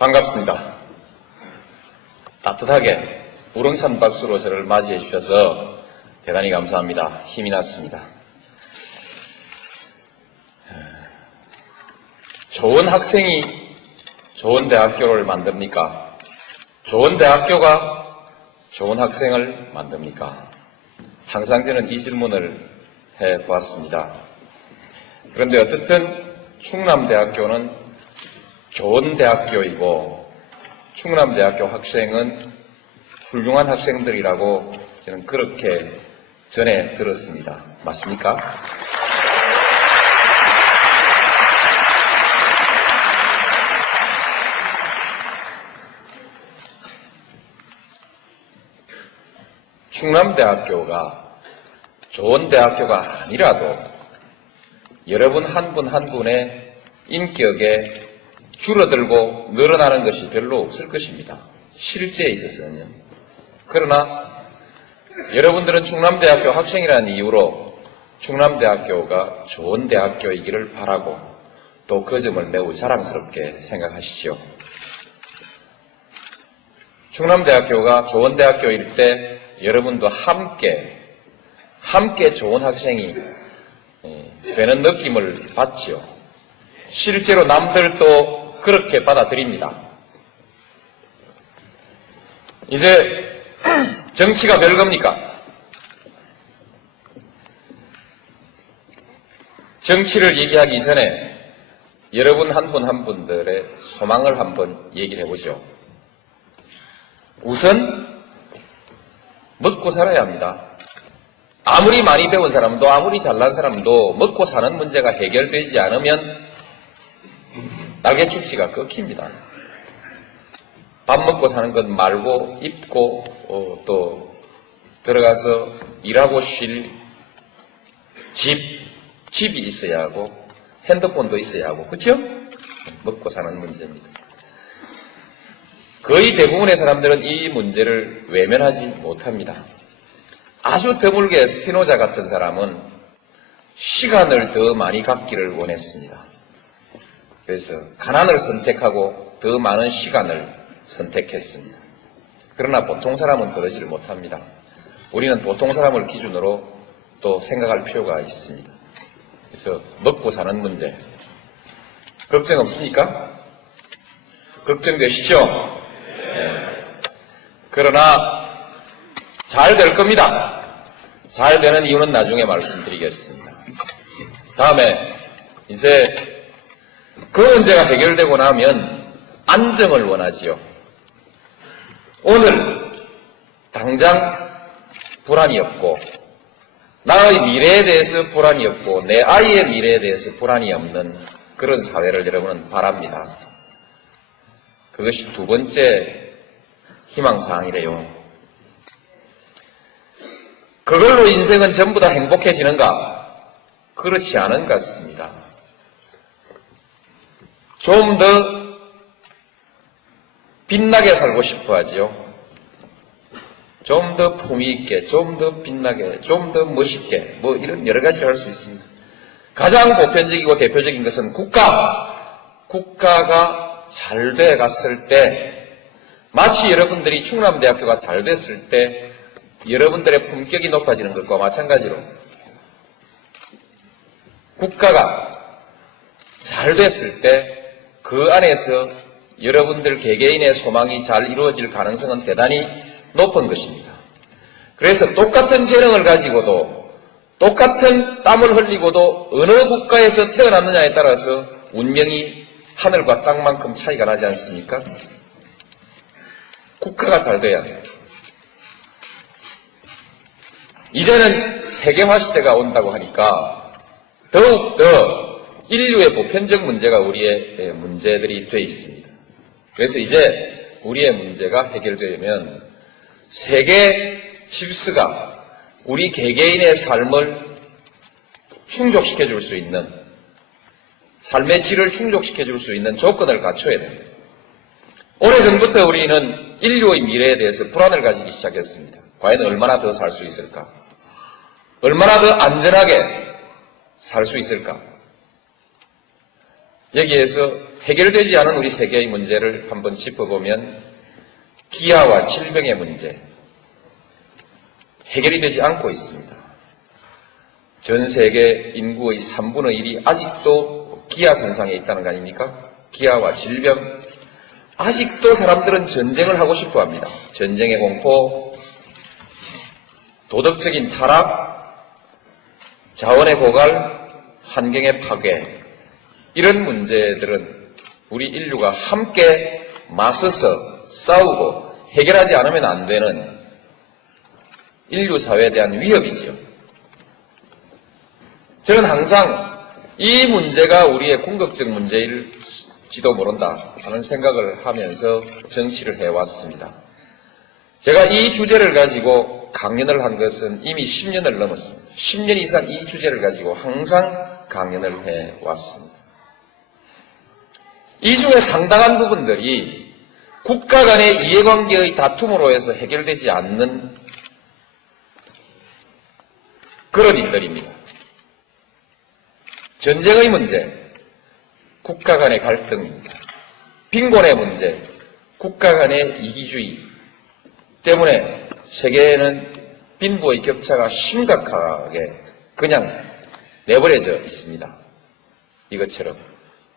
반갑습니다. 따뜻하게 우렁찬 박수로 저를 맞이해 주셔서 대단히 감사합니다. 힘이 났습니다. 좋은 학생이 좋은 대학교를 만듭니까? 좋은 대학교가 좋은 학생을 만듭니까? 항상 저는 이 질문을 해보았습니다. 그런데 어떻든 충남대학교는 좋은 대학교이고 충남대학교 학생은 훌륭한 학생들이라고 저는 그렇게 전해 들었습니다. 맞습니까? 충남대학교가 좋은 대학교가 아니라도 여러분 한 분 한 분의 인격에 줄어들고 늘어나는 것이 별로 없을 것입니다. 실제에 있어서는요. 그러나 여러분들은 충남대학교 학생이라는 이유로 충남대학교가 좋은 대학교이기를 바라고 또 그 점을 매우 자랑스럽게 생각하시죠. 충남대학교가 좋은 대학교일 때 여러분도 함께 좋은 학생이 되는 느낌을 받지요. 실제로 남들도 그렇게 받아들입니다. 이제 정치가 별겁니까? 정치를 얘기하기 전에 여러분 한 분 한 분들의 소망을 한번 얘기를 해보죠. 우선 먹고 살아야 합니다. 아무리 많이 배운 사람도 아무리 잘난 사람도 먹고 사는 문제가 해결되지 않으면 날개축지가 꺾입니다. 밥 먹고 사는 것 말고 입고 또 들어가서 일하고 쉴 집이 있어야 하고 핸드폰도 있어야 하고 그렇죠? 먹고 사는 문제입니다. 거의 대부분의 사람들은 이 문제를 외면하지 못합니다. 아주 드물게 스피노자 같은 사람은 시간을 더 많이 갖기를 원했습니다. 그래서 가난을 선택하고 더 많은 시간을 선택했습니다. 그러나 보통 사람은 그러지를 못합니다. 우리는 보통 사람을 기준으로 또 생각할 필요가 있습니다. 그래서 먹고 사는 문제 걱정 없습니까? 걱정되시죠? 네. 그러나 잘 될 겁니다. 잘 되는 이유는 나중에 말씀드리겠습니다. 다음에 이제 그 문제가 해결되고 나면 안정을 원하지요. 오늘 당장 불안이 없고 나의 미래에 대해서 불안이 없고 내 아이의 미래에 대해서 불안이 없는 그런 사회를 여러분은 바랍니다. 그것이 두 번째 희망사항이래요. 그걸로 인생은 전부 다 행복해지는가? 그렇지 않은 것 같습니다. 좀 더 빛나게 살고 싶어 하지요. 좀 더 품위 있게, 좀 더 빛나게, 좀 더 멋있게, 뭐 이런 여러 가지를 할 수 있습니다. 가장 보편적이고 대표적인 것은 국가가 잘 돼 갔을 때, 마치 여러분들이 충남대학교가 잘 됐을 때 여러분들의 품격이 높아지는 것과 마찬가지로 국가가 잘 됐을 때 그 안에서 여러분들 개개인의 소망이 잘 이루어질 가능성은 대단히 높은 것입니다. 그래서 똑같은 재능을 가지고도 똑같은 땀을 흘리고도 어느 국가에서 태어났느냐에 따라서 운명이 하늘과 땅만큼 차이가 나지 않습니까? 국가가 잘 돼야 해요. 이제는 세계화 시대가 온다고 하니까 더욱더 인류의 보편적 문제가 우리의 문제들이 돼 있습니다. 그래서 이제 우리의 문제가 해결되면 세계 질서가 우리 개개인의 삶을 충족시켜 줄 수 있는 삶의 질을 충족시켜 줄 수 있는 조건을 갖춰야 됩니다. 오래전부터 우리는 인류의 미래에 대해서 불안을 가지기 시작했습니다. 과연 얼마나 더 살 수 있을까? 얼마나 더 안전하게 살 수 있을까? 여기에서 해결되지 않은 우리 세계의 문제를 한번 짚어보면 기아와 질병의 문제, 해결이 되지 않고 있습니다. 전 세계 인구의 3분의 1이 아직도 기아 선상에 있다는 거 아닙니까? 기아와 질병. 아직도 사람들은 전쟁을 하고 싶어 합니다. 전쟁의 공포, 도덕적인 타락, 자원의 고갈, 환경의 파괴. 이런 문제들은 우리 인류가 함께 맞서서 싸우고 해결하지 않으면 안 되는 인류 사회에 대한 위협이죠. 저는 항상 이 문제가 우리의 궁극적 문제일지도 모른다 하는 생각을 하면서 정치를 해왔습니다. 제가 이 주제를 가지고 강연을 한 것은 이미 10년을 넘었습니다. 10년 이상 이 주제를 가지고 항상 강연을 해왔습니다. 이 중에 상당한 부분들이 국가 간의 이해관계의 다툼으로 해서 해결되지 않는 그런 일들입니다. 전쟁의 문제, 국가 간의 갈등입니다. 빈곤의 문제, 국가 간의 이기주의 때문에 세계에는 빈부의 격차가 심각하게 그냥 내버려져 있습니다. 이것처럼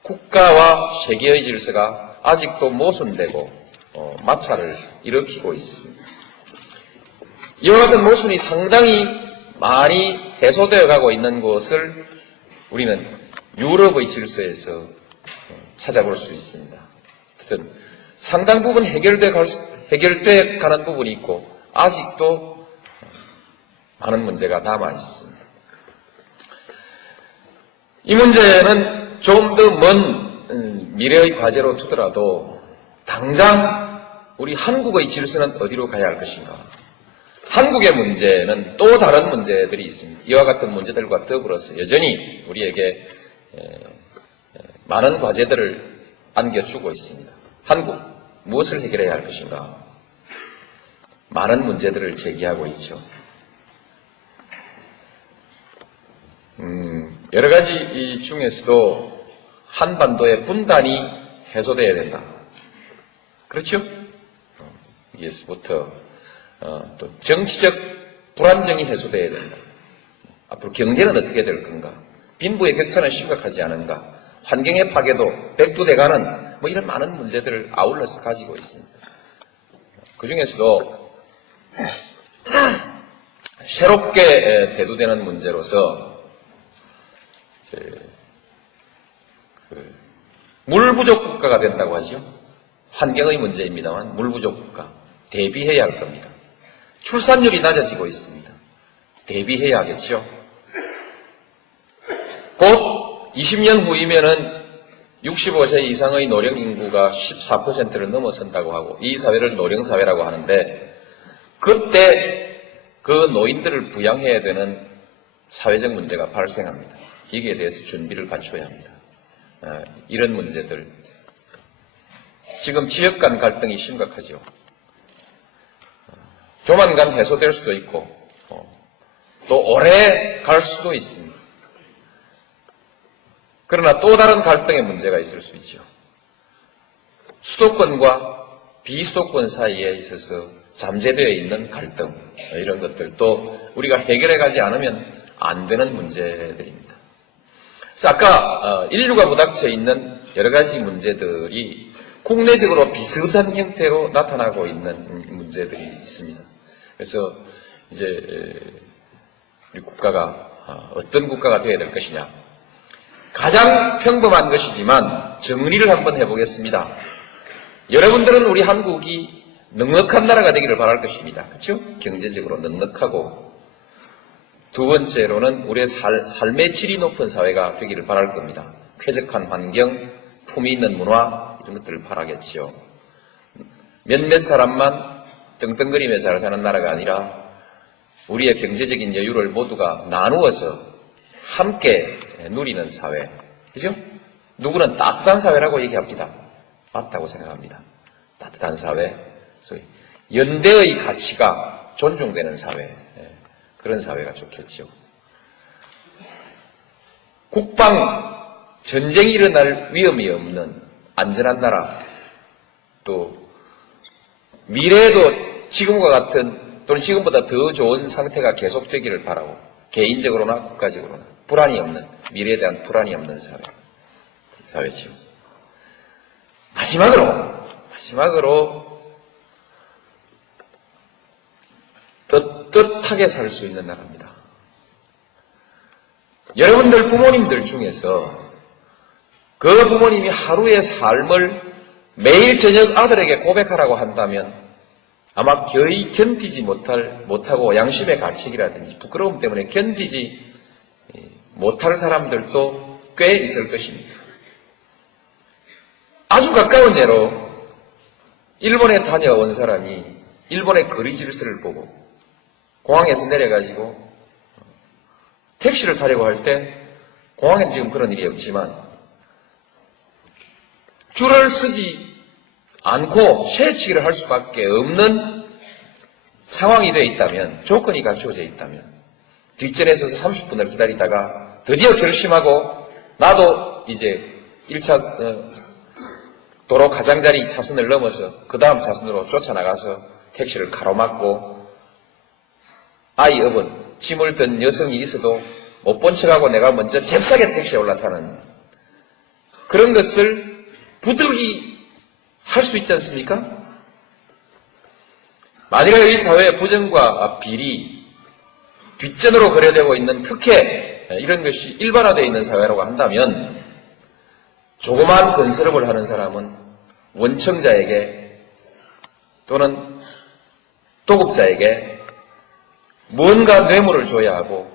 국가와 세계의 질서가 아직도 모순되고 마찰을 일으키고 있습니다. 이와 같은 모순이 상당히 많이 해소되어 가고 있는 것을 우리는 유럽의 질서에서 찾아볼 수 있습니다. 어쨌든 상당 부분 해결돼 가는 부분이 있고 아직도 많은 문제가 남아 있습니다. 이 문제는 좀 더 먼 미래의 과제로 두더라도 당장 우리 한국의 질서는 어디로 가야 할 것인가? 한국의 문제는 또 다른 문제들이 있습니다. 이와 같은 문제들과 더불어서 여전히 우리에게 많은 과제들을 안겨주고 있습니다. 한국, 무엇을 해결해야 할 것인가? 많은 문제들을 제기하고 있죠. 여러 가지 중에서도 한반도의 분단이 해소되어야 된다. 그렇죠? 여기서부터 또 정치적 불안정이 해소되어야 된다. 앞으로 경제는 어떻게 될 건가? 빈부의 격차는 심각하지 않은가? 환경의 파괴도 백두대간은 뭐 이런 많은 문제들을 아울러서 가지고 있습니다. 그 중에서도 새롭게 대두되는 문제로서 물 부족 국가가 된다고 하죠. 환경의 문제입니다만 물 부족 국가 대비해야 할 겁니다. 출산율이 낮아지고 있습니다. 대비해야 하겠죠. 곧 20년 후이면은 65세 이상의 노령 인구가 14%를 넘어선다고 하고 이 사회를 노령사회라고 하는데 그때 그 노인들을 부양해야 되는 사회적 문제가 발생합니다. 여기에 대해서 준비를 갖춰야 합니다. 이런 문제들. 지금 지역 간 갈등이 심각하죠. 조만간 해소될 수도 있고 또 오래 갈 수도 있습니다. 그러나 또 다른 갈등의 문제가 있을 수 있죠. 수도권과 비수도권 사이에 있어서 잠재되어 있는 갈등, 이런 것들도 우리가 해결해 가지 않으면 안 되는 문제들입니다. 그래서 아까 인류가 부닥쳐 있는 여러 가지 문제들이 국내적으로 비슷한 형태로 나타나고 있는 문제들이 있습니다. 그래서 이제 우리 국가가 어떤 국가가 되어야 될 것이냐. 가장 평범한 것이지만 정리를 한번 해보겠습니다. 여러분들은 우리 한국이 넉넉한 나라가 되기를 바랄 것입니다. 그렇죠? 경제적으로 넉넉하고 두 번째로는 우리의 삶의 질이 높은 사회가 되기를 바랄 겁니다. 쾌적한 환경, 품위 있는 문화 이런 것들을 바라겠지요. 몇몇 사람만 떵떵거리며 잘 사는 나라가 아니라 우리의 경제적인 여유를 모두가 나누어서 함께 누리는 사회. 그죠? 누구는 따뜻한 사회라고 얘기합니다. 맞다고 생각합니다. 따뜻한 사회. 연대의 가치가 존중되는 사회. 그런 사회가 좋겠죠. 국방, 전쟁이 일어날 위험이 없는 안전한 나라, 또 미래에도 지금과 같은 또는 지금보다 더 좋은 상태가 계속되기를 바라고 개인적으로나 국가적으로나 불안이 없는, 미래에 대한 불안이 없는 사회죠. 마지막으로 떳떳하게 살 수 있는 나라입니다. 여러분들 부모님들 중에서 그 부모님이 하루의 삶을 매일 저녁 아들에게 고백하라고 한다면 아마 거의 견디지 못하고 양심의 가책이라든지 부끄러움 때문에 견디지 못할 사람들도 꽤 있을 것입니다. 아주 가까운 예로 일본에 다녀온 사람이 일본의 거리 질서를 보고 공항에서 내려가지고 택시를 타려고 할 때 공항에는 지금 그런 일이 없지만 줄을 서지 않고 새치기를 할 수밖에 없는 상황이 되어 있다면, 조건이 갖추어져 있다면 뒷전에 서서 30분을 기다리다가 드디어 결심하고 나도 이제 1차 도로 가장자리 차선을 넘어서 그 다음 차선으로 쫓아나가서 택시를 가로막고 아이 업은 짐을 든 여성이 있어도 못 본 척하고 내가 먼저 잽싸게 택시에 올라타는 그런 것을 부득이 할 수 있지 않습니까? 만약에 이 사회의 부정과 비리, 뒷전으로 거래되고 있는 특혜, 이런 것이 일반화되어 있는 사회라고 한다면 조그만 건설업을 하는 사람은 원청자에게 또는 도급자에게 뭔가 뇌물을 줘야 하고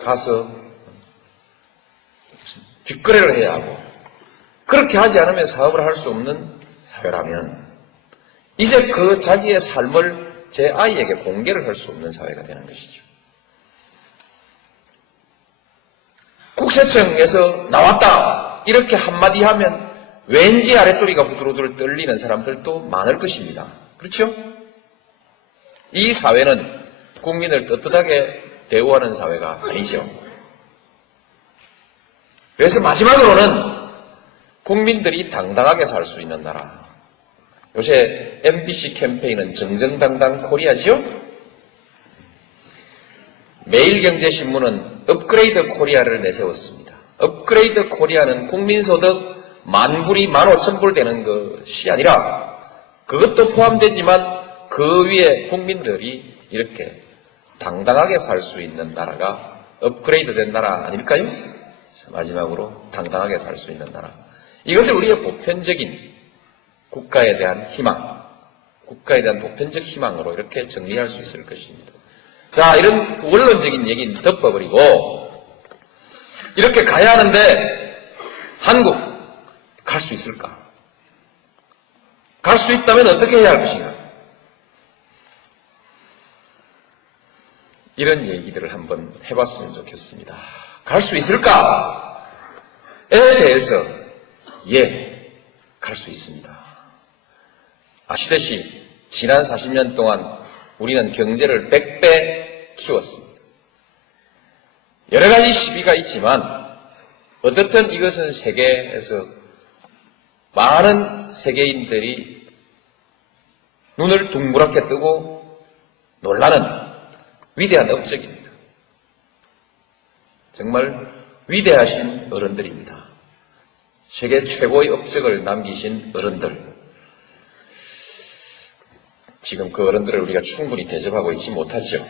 가서 뒷거래를 해야 하고, 그렇게 하지 않으면 사업을 할 수 없는 사회라면 이제 그 자기의 삶을 제 아이에게 공개를 할 수 없는 사회가 되는 것이죠. 국세청에서 나왔다 이렇게 한마디 하면 왠지 아랫도리가 후두루두루 떨리는 사람들도 많을 것입니다. 그렇죠? 이 사회는 국민을 떳떳하게 대우하는 사회가 아니죠. 그래서 마지막으로는 국민들이 당당하게 살 수 있는 나라. 요새 MBC 캠페인은 정정당당 코리아죠? 매일경제신문은 업그레이드 코리아를 내세웠습니다. 업그레이드 코리아는 국민소득 10,000불이 15,000불 되는 것이 아니라 그것도 포함되지만 그 위에 국민들이 이렇게 당당하게 살 수 있는 나라가 업그레이드 된 나라 아닐까요? 마지막으로 당당하게 살 수 있는 나라. 이것을 우리의 보편적인 국가에 대한 희망, 국가에 대한 보편적 희망으로 이렇게 정리할 수 있을 것입니다. 자, 이런 원론적인 얘기는 덮어버리고 이렇게 가야 하는데 한국 갈 수 있을까? 갈 수 있다면 어떻게 해야 할 것인가? 이런 얘기들을 한번 해봤으면 좋겠습니다. 갈 수 있을까에 대해서 갈 수 있습니다. 아시다시피 지난 40년 동안 우리는 경제를 100배 키웠습니다. 여러 가지 시비가 있지만 어떻든 이것은 세계에서 많은 세계인들이 눈을 둥그렇게 뜨고 놀라는 위대한 업적입니다. 정말 위대하신 어른들입니다. 세계 최고의 업적을 남기신 어른들. 지금 그 어른들을 우리가 충분히 대접하고 있지 못하죠.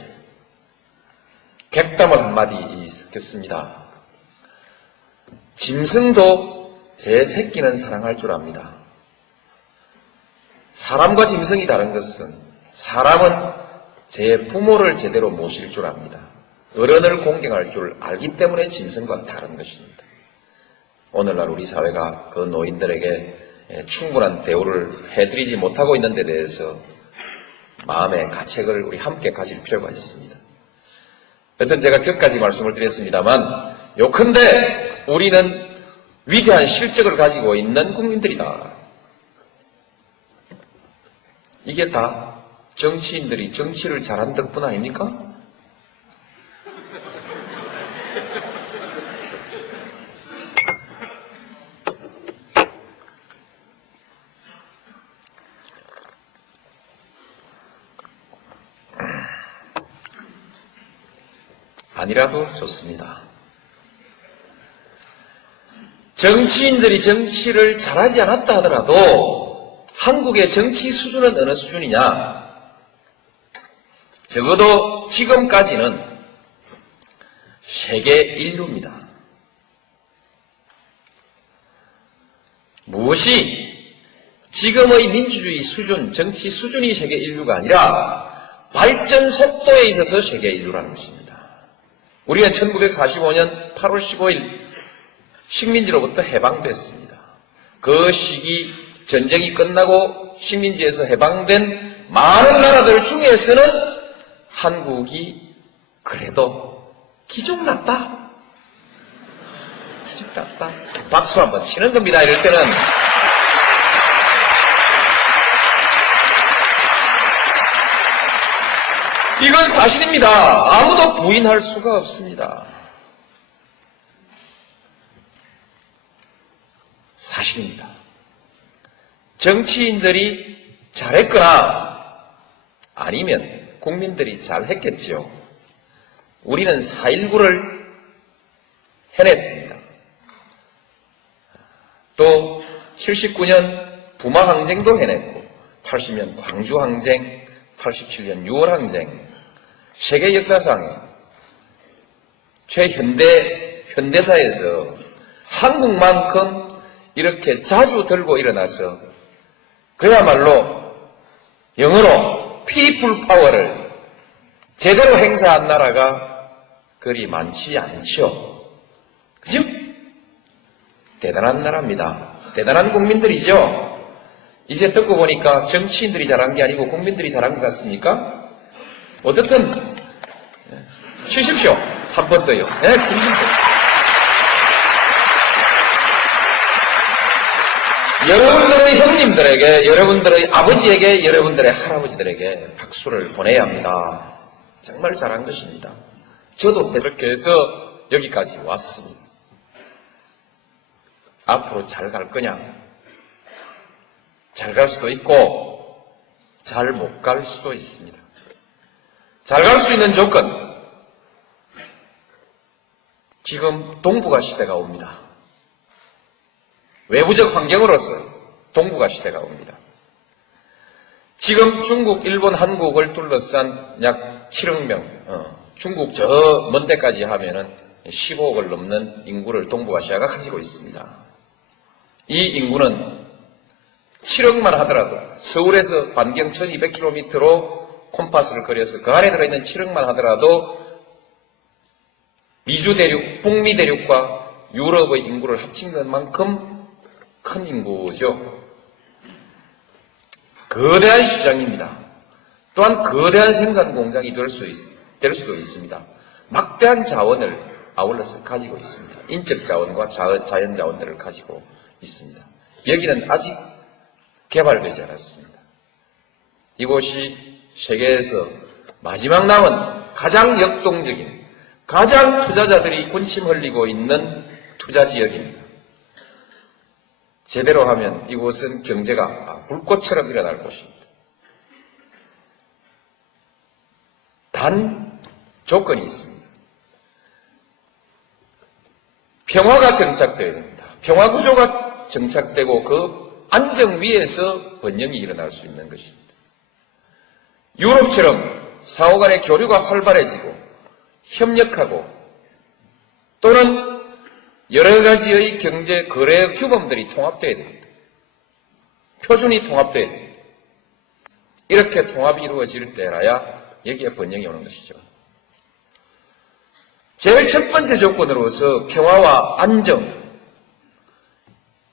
객담을 한마디 쓰겠습니다. 짐승도 제 새끼는 사랑할 줄 압니다. 사람과 짐승이 다른 것은 사람은 제 부모를 제대로 모실 줄 압니다. 어른을 공경할 줄 알기 때문에 짐승과 다른 것입니다. 오늘날 우리 사회가 그 노인들에게 충분한 대우를 해드리지 못하고 있는 데 대해서 마음의 가책을 우리 함께 가질 필요가 있습니다. 여튼 제가 격까지 말씀을 드렸습니다만 요컨대 우리는 위대한 실적을 가지고 있는 국민들이다. 이게 다 정치인들이 정치를 잘한 덕분 아닙니까? 아니라도 좋습니다. 정치인들이 정치를 잘하지 않았다 하더라도 한국의 정치 수준은 어느 수준이냐? 적어도 지금까지는 세계 인류입니다. 무엇이 지금의 민주주의 수준, 정치 수준이 세계 인류가 아니라 발전 속도에 있어서 세계 인류라는 것입니다. 우리가 1945년 8월 15일 식민지로부터 해방됐습니다. 그 시기 전쟁이 끝나고 식민지에서 해방된 많은 나라들 중에서는 한국이 그래도 기죽났다. 기죽났다. 박수 한번 치는 겁니다. 이럴 때는. 이건 사실입니다. 아무도 부인할 수가 없습니다. 사실입니다. 정치인들이 잘했거나 아니면 국민들이 잘했겠지요. 우리는 4.19를 해냈습니다. 또 79년 부마항쟁도 해냈고 80년 광주항쟁, 87년 6월항쟁, 세계 역사상에 현대사에서 한국만큼 이렇게 자주 들고 일어나서 그야말로 영어로 people power를 제대로 행사한 나라가 그리 많지 않죠. 그죠? 대단한 나라입니다. 대단한 국민들이죠. 이제 듣고 보니까 정치인들이 잘한 게 아니고 국민들이 잘한 것 같습니까? 어쨌든 쉬십시오. 한 번 더요. 네, 여러분들의 형님들에게, 여러분들의 아버지에게, 여러분들의 할아버지들에게 박수를 보내야 합니다. 정말 잘한 것입니다. 저도 그렇게 해서 여기까지 왔습니다. 앞으로 잘 갈 거냐? 잘 갈 수도 있고 잘 못 갈 수도 있습니다. 잘 갈 수 있는 조건, 지금 동북아 시대가 옵니다. 외부적 환경으로서 동북아 시대가 옵니다. 지금 중국, 일본, 한국을 둘러싼 약 7억 명, 중국 저 먼 데까지 하면은 15억을 넘는 인구를 동북아시아가 가지고 있습니다. 이 인구는 7억만 하더라도 서울에서 반경 1200km로 콤파스를 그려서 그 안에 들어있는 7억만 하더라도 미주 대륙, 북미 대륙과 유럽의 인구를 합친 것만큼 큰 인구죠. 거대한 시장입니다. 또한 거대한 생산 공장이 될 수도 있습니다. 막대한 자원을 아울러서 가지고 있습니다. 인적 자원과 자연 자원들을 가지고 있습니다. 여기는 아직 개발되지 않았습니다. 이곳이 세계에서 마지막 남은 가장 역동적인, 가장 투자자들이 군침 흘리고 있는 투자 지역입니다. 제대로 하면 이곳은 경제가 불꽃처럼 일어날 곳입니다. 단 조건이 있습니다. 평화가 정착되어야 됩니다. 평화 구조가 정착되고 그 안정 위에서 번영이 일어날 수 있는 것입니다. 유럽처럼 상호 간의 교류가 활발해지고 협력하고 또는 여러 가지의 경제 거래 규범들이 통합되어야 됩니다. 표준이 통합되어야 됩니다. 이렇게 통합이 이루어질 때라야 여기에 번영이 오는 것이죠. 제일 첫 번째 조건으로서 평화와 안정,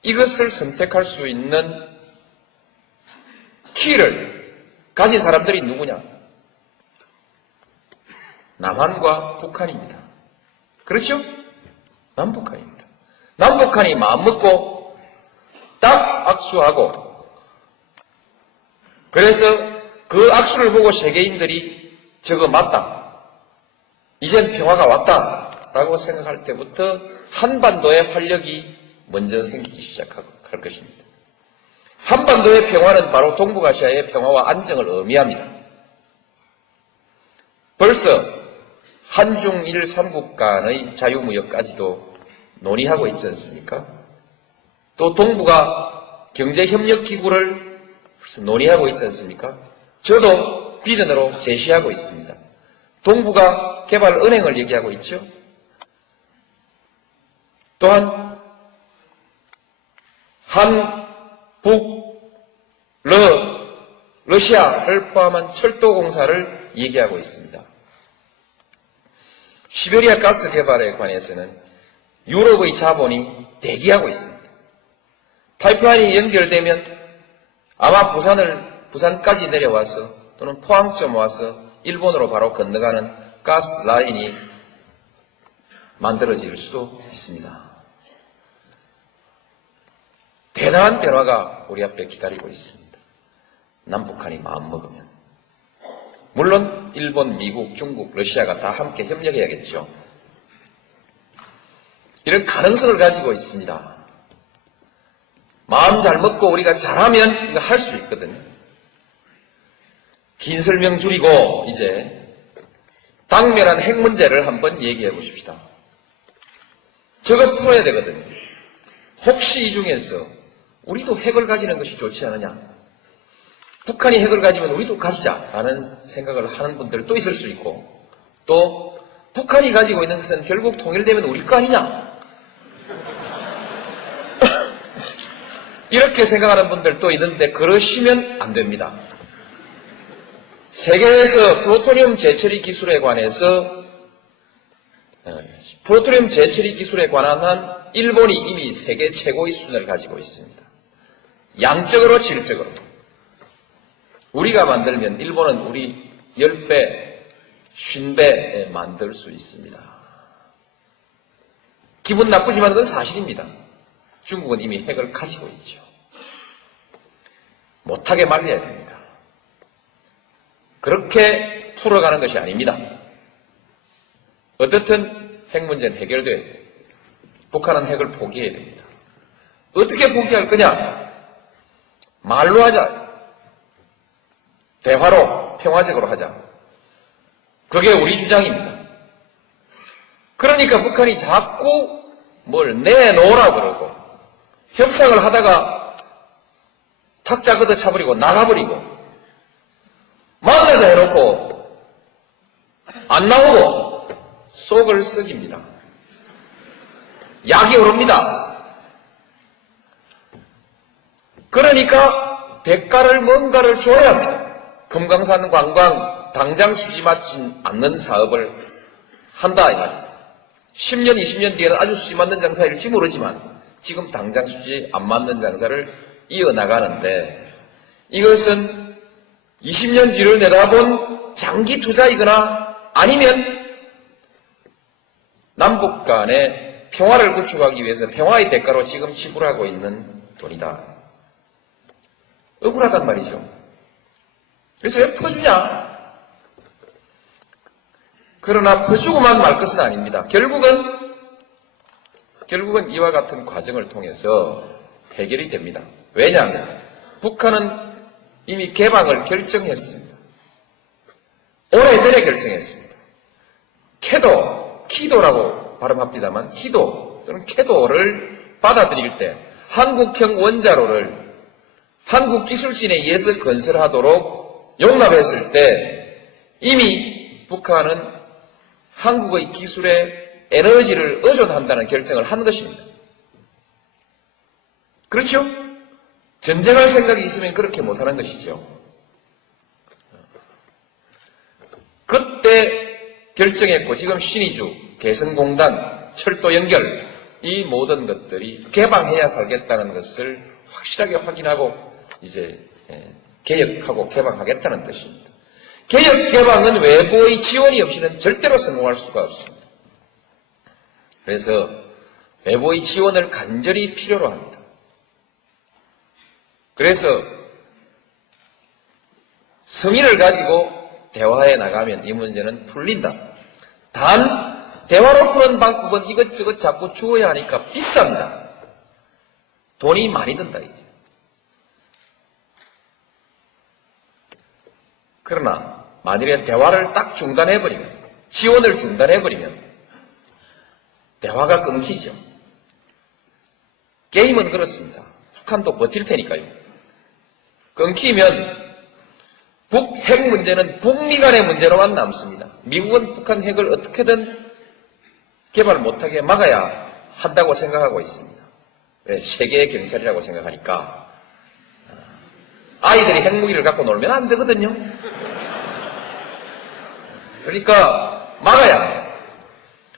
이것을 선택할 수 있는 키를 가진 사람들이 누구냐? 남한과 북한입니다. 그렇죠? 남북한입니다. 남북한이 마음먹고 딱 악수하고, 그래서 그 악수를 보고 세계인들이 저거 맞다, 이젠 평화가 왔다 라고 생각할 때부터 한반도의 활력이 먼저 생기기 시작할 것입니다. 한반도의 평화는 바로 동북아시아의 평화와 안정을 의미합니다. 벌써 한중일 삼국 간의 자유무역까지도 논의하고 있지 않습니까? 또 동북아 경제협력기구를 벌써 논의하고 있지 않습니까? 저도 비전으로 제시하고 있습니다. 동북아 개발은행을 얘기하고 있죠. 또한 한, 북, 러시아를 포함한 철도공사를 얘기하고 있습니다. 시베리아 가스 개발에 관해서는 유럽의 자본이 대기하고 있습니다. 파이프라인이 연결되면 아마 부산까지 내려와서 또는 포항점 와서 일본으로 바로 건너가는 가스 라인이 만들어질 수도 있습니다. 대단한 변화가 우리 앞에 기다리고 있습니다. 남북한이 마음먹으면. 물론 일본, 미국, 중국, 러시아가 다 함께 협력해야겠죠. 이런 가능성을 가지고 있습니다. 마음 잘 먹고 우리가 잘하면 이거 할 수 있거든요. 긴 설명 줄이고 이제 당면한 핵 문제를 한번 얘기해 보십시다. 저거 풀어야 되거든요. 혹시 이 중에서 우리도 핵을 가지는 것이 좋지 않느냐? 북한이 핵을 가지면 우리도 가지자라는 생각을 하는 분들도 있을 수 있고, 또 북한이 가지고 있는 것은 결국 통일되면 우리 거 아니냐? 이렇게 생각하는 분들도 있는데 그러시면 안 됩니다. 세계에서 플루토늄 재처리 기술에 관해서 플루토늄 재처리 기술에 관한 일본이 이미 세계 최고의 수준을 가지고 있습니다. 양적으로 질적으로. 우리가 만들면 일본은 우리 10배, 50배 만들 수 있습니다. 기분 나쁘지만 그건 사실입니다. 중국은 이미 핵을 가지고 있죠. 못하게 말려야 됩니다. 그렇게 풀어가는 것이 아닙니다. 어떻든 핵 문제는 해결돼야 돼요. 북한은 핵을 포기해야 됩니다. 어떻게 포기할 거냐? 말로 하자. 대화로 평화적으로 하자. 그게 우리 주장입니다. 그러니까 북한이 자꾸 뭘 내놓으라 그러고 협상을 하다가 탁자 걷어차버리고 나가버리고 만나자 해놓고 안 나오고 속을 썩입니다. 약이 오릅니다. 그러니까 대가를 뭔가를 줘야 합니다. 금강산 관광 당장 수지 맞지 않는 사업을 한다 이 말입니다. 10년, 20년 뒤에는 아주 수지 맞는 장사일지 모르지만 지금 당장 수지 안 맞는 장사를 이어나가는데 이것은 20년 뒤를 내다본 장기 투자이거나 아니면 남북 간의 평화를 구축하기 위해서 평화의 대가로 지금 지불하고 있는 돈이다. 억울하단 말이죠. 그래서 왜 퍼주냐? 그러나 퍼주고만 말 것은 아닙니다. 결국은 이와 같은 과정을 통해서 해결이 됩니다. 왜냐하면 북한은 이미 개방을 결정했습니다. 오래전에 결정했습니다. 키도라고 발음합니다만 키도 또는 캐도를 받아들일 때 한국형 원자로를 한국 기술진에 의해서 건설하도록 용납했을 때 이미 북한은 한국의 기술에 에너지를 의존한다는 결정을 한 것입니다. 그렇죠? 전쟁할 생각이 있으면 그렇게 못하는 것이죠. 그때 결정했고 지금 신의주, 개성공단, 철도 연결 이 모든 것들이 개방해야 살겠다는 것을 확실하게 확인하고 이제 개혁하고 개방하겠다는 뜻입니다. 개혁 개방은 외부의 지원이 없이는 절대로 성공할 수가 없습니다. 그래서 외부의 지원을 간절히 필요로 합니다. 그래서 성의를 가지고 대화해 나가면 이 문제는 풀린다. 단 대화로 푸는 방법은 이것저것 자꾸 주어야 하니까 비쌉니다. 돈이 많이 든다 이제. 그러나 만일에 대화를 딱 중단해버리면 지원을 중단해버리면 대화가 끊기죠. 게임은 그렇습니다. 북한도 버틸 테니까요. 끊기면 북핵 문제는 북미 간의 문제로만 남습니다. 미국은 북한 핵을 어떻게든 개발 못하게 막아야 한다고 생각하고 있습니다. 왜? 세계의 경찰이라고 생각하니까. 아이들이 핵무기를 갖고 놀면 안 되거든요. 그러니까 막아야 해요.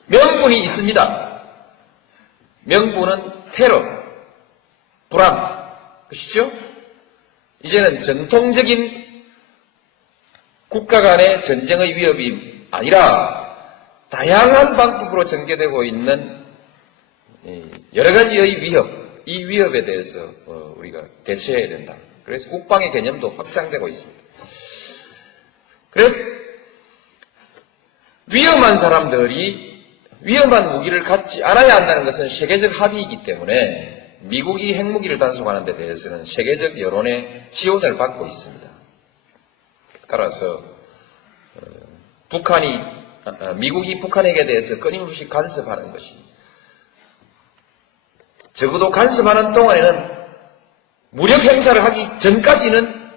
명분이 있습니다. 명분은 테러, 불안, 그렇죠? 이제는 전통적인 국가 간의 전쟁의 위협이 아니라 다양한 방법으로 전개되고 있는 여러 가지의 위협, 이 위협에 대해서 우리가 대처해야 된다. 그래서 국방의 개념도 확장되고 있습니다. 그래서 위험한 사람들이 위험한 무기를 갖지 않아야 한다는 것은 세계적 합의이기 때문에 미국이 핵무기를 단속하는 데 대해서는 세계적 여론의 지원을 받고 있습니다. 따라서 미국이 북한에게 대해서 끊임없이 간섭하는 것이 적어도 간섭하는 동안에는 무력 행사를 하기 전까지는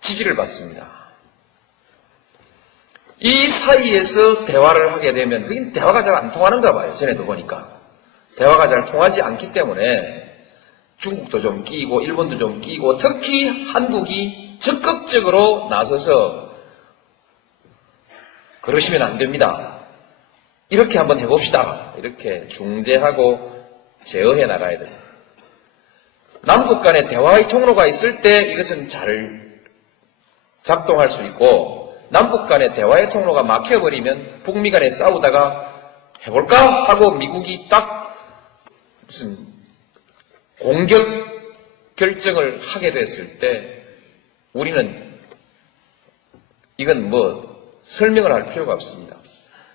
지지를 받습니다. 이 사이에서 대화를 하게 되면 그게 대화가 잘 안 통하는가 봐요. 전에도 보니까. 대화가 잘 통하지 않기 때문에 중국도 좀 끼고 일본도 좀 끼고 특히 한국이 적극적으로 나서서 그러시면 안 됩니다. 이렇게 한번 해봅시다. 이렇게 중재하고 제어해 나가야 됩니다. 남북 간의 대화의 통로가 있을 때 이것은 잘 작동할 수 있고 남북 간의 대화의 통로가 막혀버리면 북미 간에 싸우다가 해볼까? 하고 미국이 딱 무슨 공격 결정을 하게 됐을 때 우리는 이건 설명을 할 필요가 없습니다.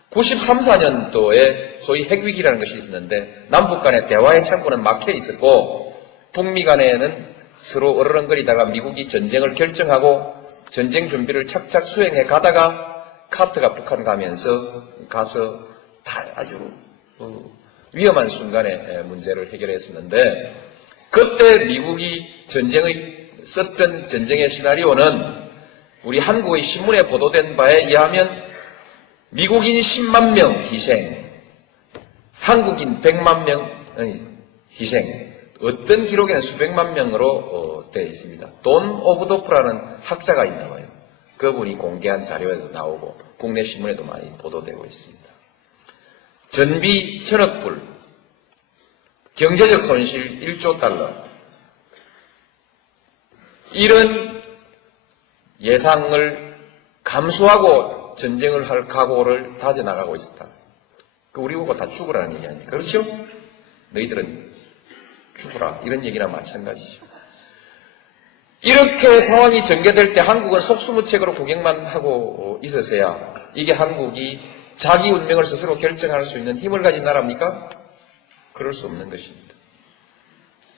93, 4년도에 소위 핵위기라는 것이 있었는데 남북 간의 대화의 창구는 막혀 있었고 북미 간에는 서로 어르렁거리다가 미국이 전쟁을 결정하고 전쟁 준비를 착착 수행해 가다가 카트가 북한 가서 다 아주 위험한 순간에 문제를 해결했었는데 그때 미국이 썼던 전쟁의 시나리오는 우리 한국의 신문에 보도된 바에 의하면 미국인 10만 명 희생, 한국인 100만 명 희생, 어떤 기록에는 수백만 명으로 되어 있습니다. 돈 오브 도프라는 학자가 있나 봐요. 그분이 공개한 자료에도 나오고 국내 신문에도 많이 보도되고 있습니다. 전비 1,000억 불, 경제적 손실 1조 달러, 이런 예상을 감수하고 전쟁을 할 각오를 다져나가고 있었다. 우리 보고 다 죽으라는 얘기 아닙니까? 그렇죠? 너희들은 죽으라. 이런 얘기랑 마찬가지죠. 이렇게 상황이 전개될 때 한국은 속수무책으로 구경만 하고 있었어야 이게 한국이 자기 운명을 스스로 결정할 수 있는 힘을 가진 나라입니까? 그럴 수 없는 것입니다.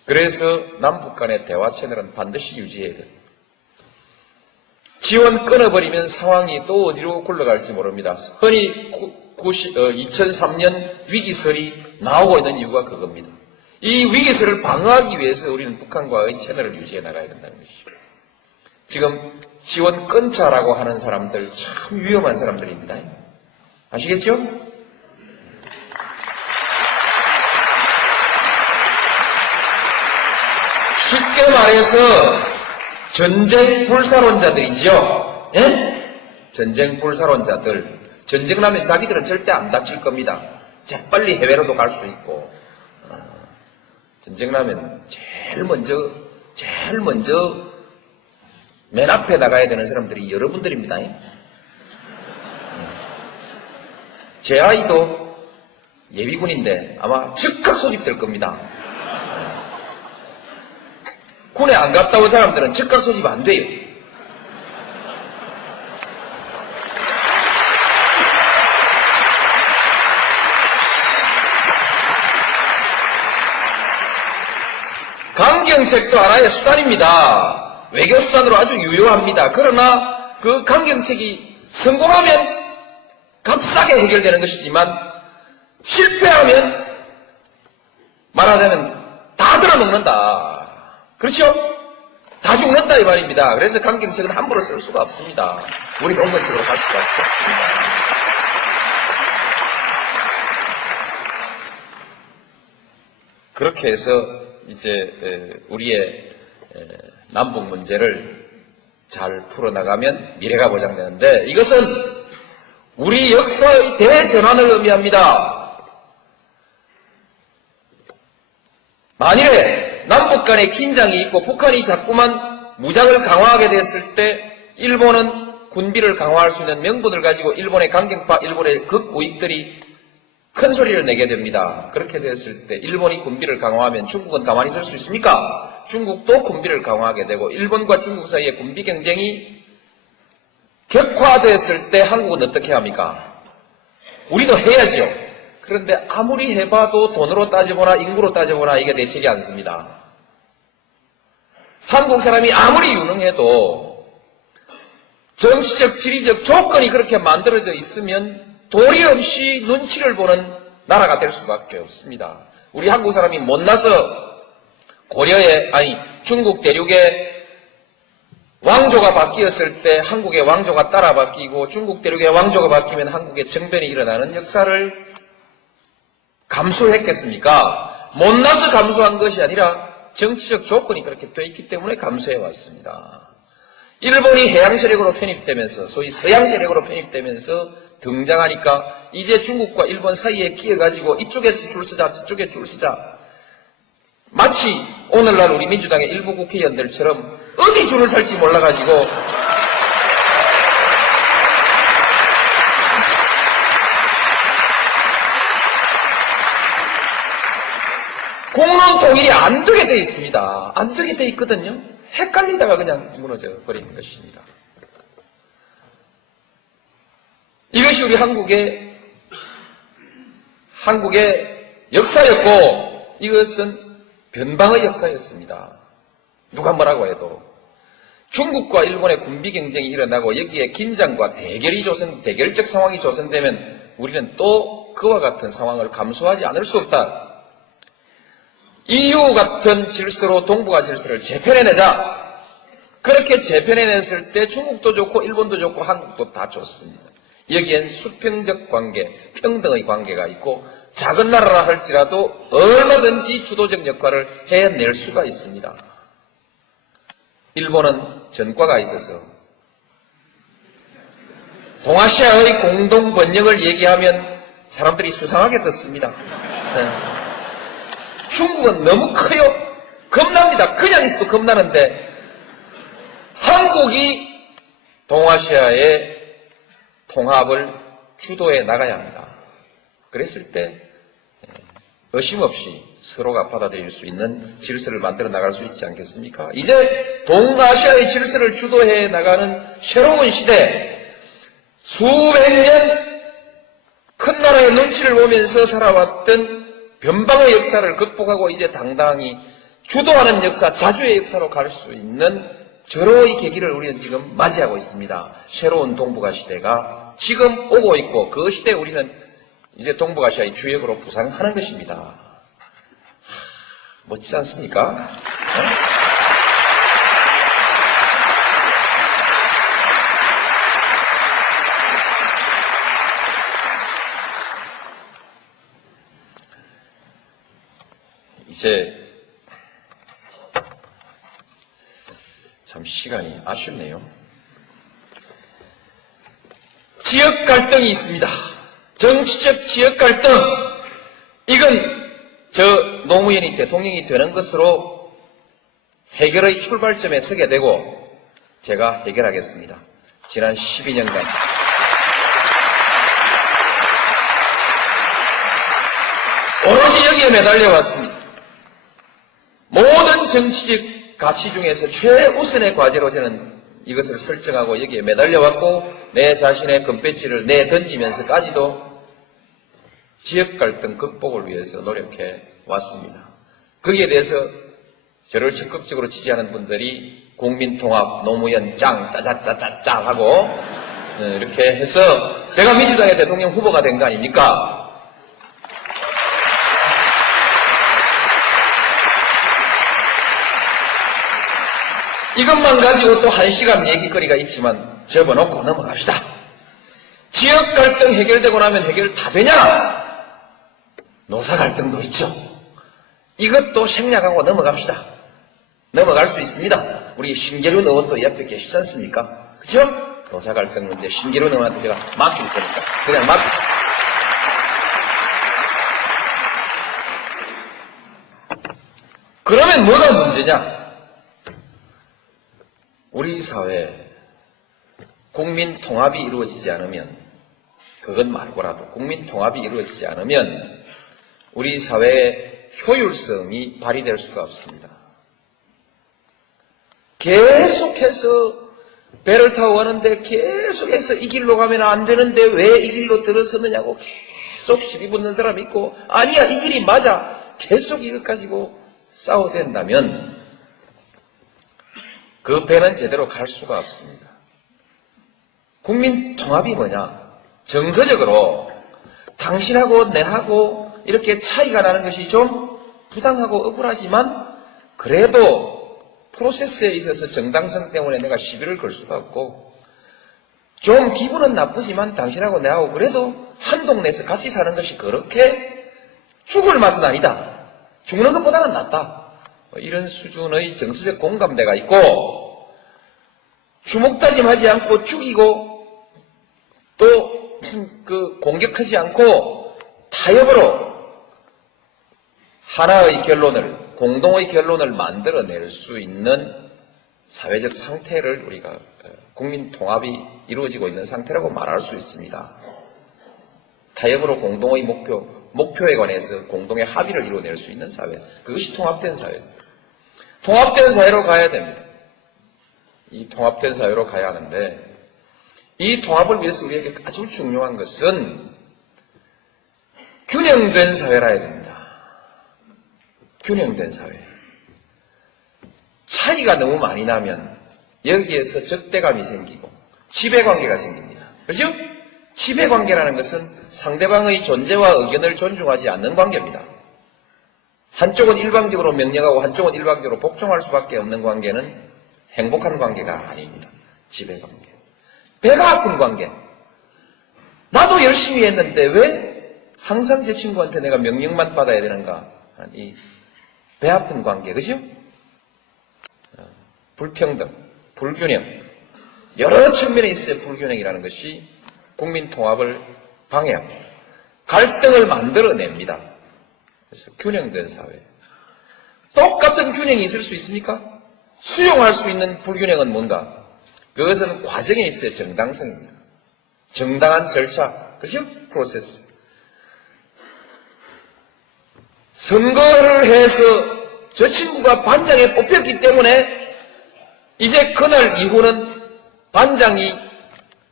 그래서 남북 간의 대화 채널은 반드시 유지해야 됩니다. 지원 끊어버리면 상황이 또 어디로 굴러갈지 모릅니다. 흔히 2003년 위기설이 나오고 있는 이유가 그겁니다. 이 위기설을 방어하기 위해서 우리는 북한과의 채널을 유지해 나가야 된다는 것이죠. 지금 지원 끊자라고 하는 사람들 참 위험한 사람들입니다. 아시겠죠? 쉽게 말해서 전쟁 불사론자들이죠. 예? 전쟁 불사론자들. 전쟁 나면 자기들은 절대 안 다칠 겁니다. 재빨리 해외로도 갈 수 있고. 전쟁 나면 제일 먼저 맨 앞에 나가야 되는 사람들이 여러분들입니다. 제 아이도 예비군인데 아마 즉각 소집될 겁니다. 군에 안 갔다 온 사람들은 즉각 소집 안 돼요. 강경책도 하나의 수단입니다. 외교 수단으로 아주 유효합니다. 그러나 그 강경책이 성공하면 값싸게 해결되는 것이지만 실패하면 말하자면 다 들어먹는다. 그렇죠? 다 죽는다 이 말입니다. 그래서 강경책은 함부로 쓸 수가 없습니다. 우리 온건책으로 갈 수가 없습니다. 그렇게 해서 이제 우리의 남북 문제를 잘 풀어나가면 미래가 보장되는데 이것은 우리 역사의 대전환을 의미합니다. 만일에 남북 간에 긴장이 있고 북한이 자꾸만 무장을 강화하게 됐을 때 일본은 군비를 강화할 수 있는 명분을 가지고 일본의 강경파, 일본의 극우익들이 큰 소리를 내게 됩니다. 그렇게 됐을 때 일본이 군비를 강화하면 중국은 가만히 있을 수 있습니까? 중국도 군비를 강화하게 되고 일본과 중국 사이의 군비 경쟁이 격화됐을 때 한국은 어떻게 합니까? 우리도 해야죠. 그런데 아무리 해봐도 돈으로 따져보나 인구로 따져보나 이게 되지가 않습니다. 한국 사람이 아무리 유능해도 정치적, 지리적 조건이 그렇게 만들어져 있으면 도리 없이 눈치를 보는 나라가 될 수밖에 없습니다. 우리 한국 사람이 못나서 중국 대륙의 왕조가 바뀌었을 때 한국의 왕조가 따라 바뀌고 중국 대륙의 왕조가 바뀌면 한국의 정변이 일어나는 역사를 감수했겠습니까? 못나서 감수한 것이 아니라 정치적 조건이 그렇게 돼 있기 때문에 감수해 왔습니다. 일본이 해양 세력으로 편입되면서 소위 서양 세력으로 편입되면서 등장하니까 이제 중국과 일본 사이에 끼어가지고 이쪽에서 줄 서자 저쪽에 줄 서자 마치 오늘날 우리 민주당의 일부 국회의원들처럼 어디 줄을 설지 몰라가지고 공론 통일이 안 되게 돼 있습니다. 안 되게 돼 있거든요. 헷갈리다가 그냥 무너져 버리는 것입니다. 이것이 우리 한국의 역사였고 이것은 변방의 역사였습니다. 누가 뭐라고 해도 중국과 일본의 군비 경쟁이 일어나고 여기에 긴장과 대결적 상황이 조성되면 우리는 또 그와 같은 상황을 감수하지 않을 수 없다. EU 같은 질서로 동북아 질서를 재편해내자. 그렇게 재편해냈을 때 중국도 좋고 일본도 좋고 한국도 다 좋습니다. 여기엔 수평적 관계, 평등의 관계가 있고 작은 나라라 할지라도 얼마든지 주도적 역할을 해낼 수가 있습니다. 일본은 전과가 있어서 동아시아의 공동 번영을 얘기하면 사람들이 수상하게 듣습니다. 중국은 너무 커요. 겁납니다. 그냥 있어도 겁나는데 한국이 동아시아의 통합을 주도해 나가야 합니다. 그랬을 때 의심 없이 서로가 받아들일 수 있는 질서를 만들어 나갈 수 있지 않겠습니까? 이제 동아시아의 질서를 주도해 나가는 새로운 시대, 수백 년 큰 나라의 눈치를 보면서 살아왔던 변방의 역사를 극복하고 이제 당당히 주도하는 역사, 자주의 역사로 갈 수 있는 절호의 계기를 우리는 지금 맞이하고 있습니다. 새로운 동북아 시대가 지금 오고 있고 그 시대에 우리는 이제 동북아시아의 주역으로 부상하는 것입니다. 멋지지 않습니까? 이제 참 시간이 아쉽네요. 지역 갈등이 있습니다. 정치적 지역 갈등. 이건 노무현이 대통령이 되는 것으로 해결의 출발점에 서게 되고 제가 해결하겠습니다. 지난 12년간 오로지 여기에 매달려 왔습니다. 모든 정치적 가치 중에서 최우선의 과제로 저는 이것을 설정하고 여기에 매달려 왔고 내 자신의 금배지를 내던지면서까지도 지역 갈등 극복을 위해서 노력해 왔습니다. 거기에 대해서 저를 적극적으로 지지하는 분들이 국민통합, 노무현 짱, 짜자짜짜짜 하고 이렇게 해서 제가 민주당의 대통령 후보가 된 거 아닙니까? 이것만 가지고 또 1시간 얘기거리가 있지만 접어놓고 넘어갑시다. 지역 갈등 해결되고 나면 해결 다 되냐? 노사 갈등도 있죠. 이것도 생략하고 넘어갑시다. 넘어갈 수 있습니다. 우리 신계륜 의원도 옆에 계시지 않습니까? 그죠? 노사 갈등 문제 신계륜 의원한테 제가 맡길 테니까 그냥 맡깁니다. 그러면 뭐가 문제냐? 우리 사회에 국민 통합이 이루어지지 않으면, 그것 말고라도 국민 통합이 이루어지지 않으면 우리 사회의 효율성이 발휘될 수가 없습니다. 계속해서 배를 타고 가는데 계속해서 이 길로 가면 안 되는데 왜 이 길로 들어서느냐고 계속 시비 붙는 사람이 있고, 아니야 이 길이 맞아, 계속 이것 가지고 싸워댄다면 그 배는 제대로 갈 수가 없습니다. 국민 통합이 뭐냐? 정서적으로 당신하고 내하고 이렇게 차이가 나는 것이 좀 부당하고 억울하지만 그래도 프로세스에 있어서 정당성 때문에 내가 시비를 걸 수가 없고, 좀 기분은 나쁘지만 당신하고 내하고 그래도 한 동네에서 같이 사는 것이 그렇게 죽을 맛은 아니다. 죽는 것보다는 낫다. 이런 수준의 정서적 공감대가 있고, 주먹다짐하지 않고 죽이고 또 무슨 공격하지 않고 타협으로 하나의 결론을, 공동의 결론을 만들어낼 수 있는 사회적 상태를 우리가 국민 통합이 이루어지고 있는 상태라고 말할 수 있습니다. 타협으로 공동의 목표에 관해서 공동의 합의를 이루어낼 수 있는 사회, 그것이 통합된 사회. 통합된 사회로 가야 됩니다. 이 통합된 사회로 가야 하는데, 이 통합을 위해서 우리에게 아주 중요한 것은 균형된 사회라 해야 됩니다. 균형된 사회. 차이가 너무 많이 나면 여기에서 적대감이 생기고 지배관계가 생깁니다. 그렇죠? 지배관계라는 것은 상대방의 존재와 의견을 존중하지 않는 관계입니다. 한쪽은 일방적으로 명령하고 한쪽은 일방적으로 복종할 수밖에 없는 관계는 행복한 관계가 아닙니다. 지배관계. 배가 아픈 관계. 나도 열심히 했는데 왜 항상 제 친구한테 내가 명령만 받아야 되는가? 이 배 아픈 관계, 그죠? 불평등, 불균형. 여러 측면에 있어요. 불균형이라는 것이 국민 통합을 방해합니다. 갈등을 만들어냅니다. 그래서 균형된 사회. 똑같은 균형이 있을 수 있습니까? 수용할 수 있는 불균형은 뭔가? 그것은 과정에 있어야 정당성입니다. 정당한 절차, 그렇죠? 프로세스. 선거를 해서 저 친구가 반장에 뽑혔기 때문에 이제 그날 이후는 반장이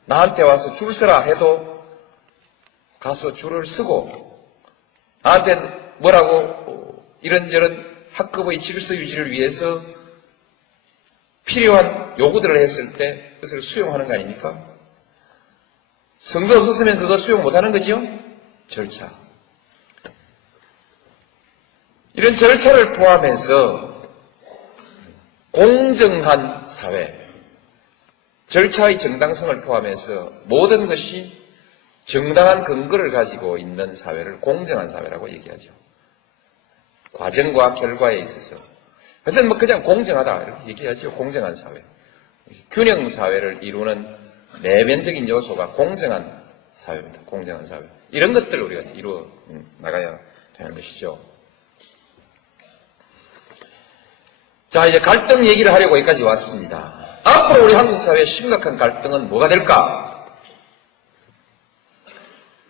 나한테 와서 줄 서라 해도 가서 줄을 서고, 나한테 뭐라고 이런저런 학급의 질서 유지를 위해서 필요한 요구들을 했을 때 그것을 수용하는 거 아닙니까? 선거 없었으면 그거 수용 못하는 거죠? 절차. 이런 절차를 포함해서 공정한 사회, 절차의 정당성을 포함해서 모든 것이 정당한 근거를 가지고 있는 사회를 공정한 사회라고 얘기하죠. 과정과 결과에 있어서. 하여튼 그냥 공정하다 이렇게 얘기하죠. 공정한 사회. 균형 사회를 이루는 내면적인 요소가 공정한 사회입니다. 공정한 사회. 이런 것들을 우리가 이루어 나가야 되는 것이죠. 자, 이제 갈등 얘기를 하려고 여기까지 왔습니다. 앞으로 우리 한국 사회의 심각한 갈등은 뭐가 될까?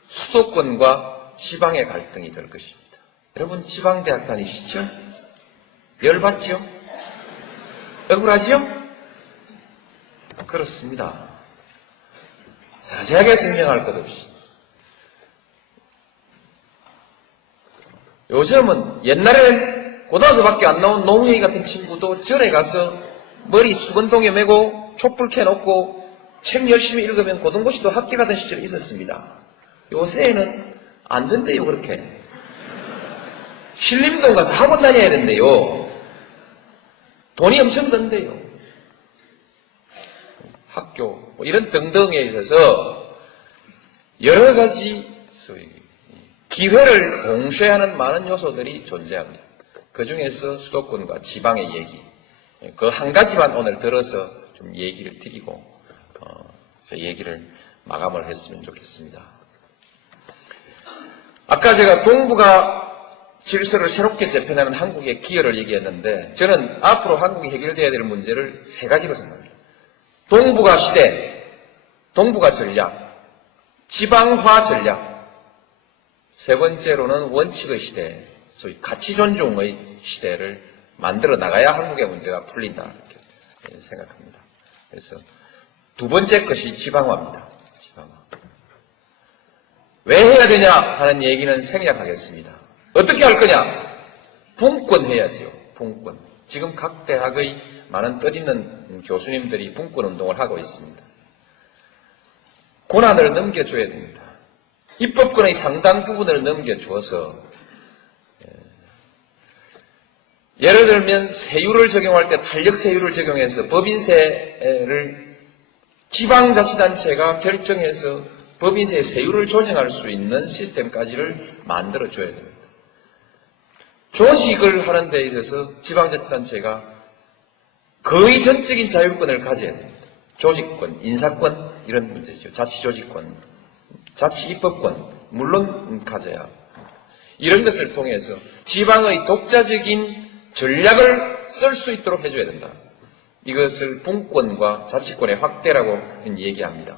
수도권과 지방의 갈등이 될 것입니다. 여러분 지방대학 다니시죠? 열받죠? 억울하죠? 그렇습니다. 자세하게 설명할 것 없이. 요즘은 옛날에는 고등학교밖에 안 나온 노무현이 같은 친구도 절에 가서 머리 수건동에 메고 촛불 켜놓고 책 열심히 읽으면 고등고시도 합격하던 시절이 있었습니다. 요새는 안 된대요, 그렇게. 신림동 가서 학원 다녀야 된대요. 돈이 엄청 든대요. 학교, 뭐 이런 등등에 있어서 여러 가지 소위 기회를 공쉐하는 많은 요소들이 존재합니다. 그 중에서 수도권과 지방의 얘기, 그 한 가지만 오늘 들어서 좀 얘기를 드리고, 저 얘기를 마감을 했으면 좋겠습니다. 아까 제가 동북아 질서를 새롭게 재편하는 한국의 기여를 얘기했는데, 저는 앞으로 한국이 해결돼야 될 문제를 세 가지로 생각합니다. 동북아 시대, 동북아 전략, 지방화 전략, 세 번째로는 원칙의 시대, 소위 가치 존중의 시대를 만들어 나가야 한국의 문제가 풀린다, 이렇게 생각합니다. 그래서 두 번째 것이 지방화입니다. 지방화. 왜 해야 되냐 하는 얘기는 생략하겠습니다. 어떻게 할 거냐? 분권해야지요. 분권. 지금 각 대학의 많은 뜻있는 교수님들이 분권 운동을 하고 있습니다. 권한을 넘겨줘야 됩니다. 입법권의 상당 부분을 넘겨주어서, 예를 들면 세율을 적용할 때 탄력세율을 적용해서 법인세를 지방자치단체가 결정해서 법인세의 세율을 조정할 수 있는 시스템까지를 만들어줘야 됩니다. 조직을 하는 데 있어서 지방자치단체가 거의 전적인 자율권을 가져야 됩니다. 조직권, 인사권 이런 문제죠. 자치조직권, 자치입법권 물론 가져야 이런 것을 통해서 지방의 독자적인 전략을 쓸 수 있도록 해줘야 된다. 이것을 분권과 자치권의 확대라고 얘기합니다.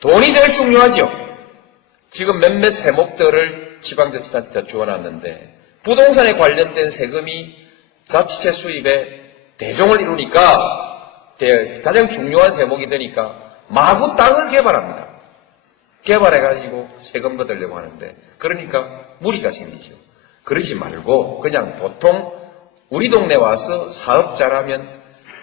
돈이 제일 중요하죠. 지금 몇몇 세목들을 지방자치단체가 주어놨는데 부동산에 관련된 세금이 자치체 수입에 대종을 이루니까 가장 중요한 세목이 되니까 마구 땅을 개발합니다. 개발해가지고 세금 거두려고 하는데 그러니까 무리가 생기죠. 그러지 말고 그냥 보통 우리 동네 와서 사업자라면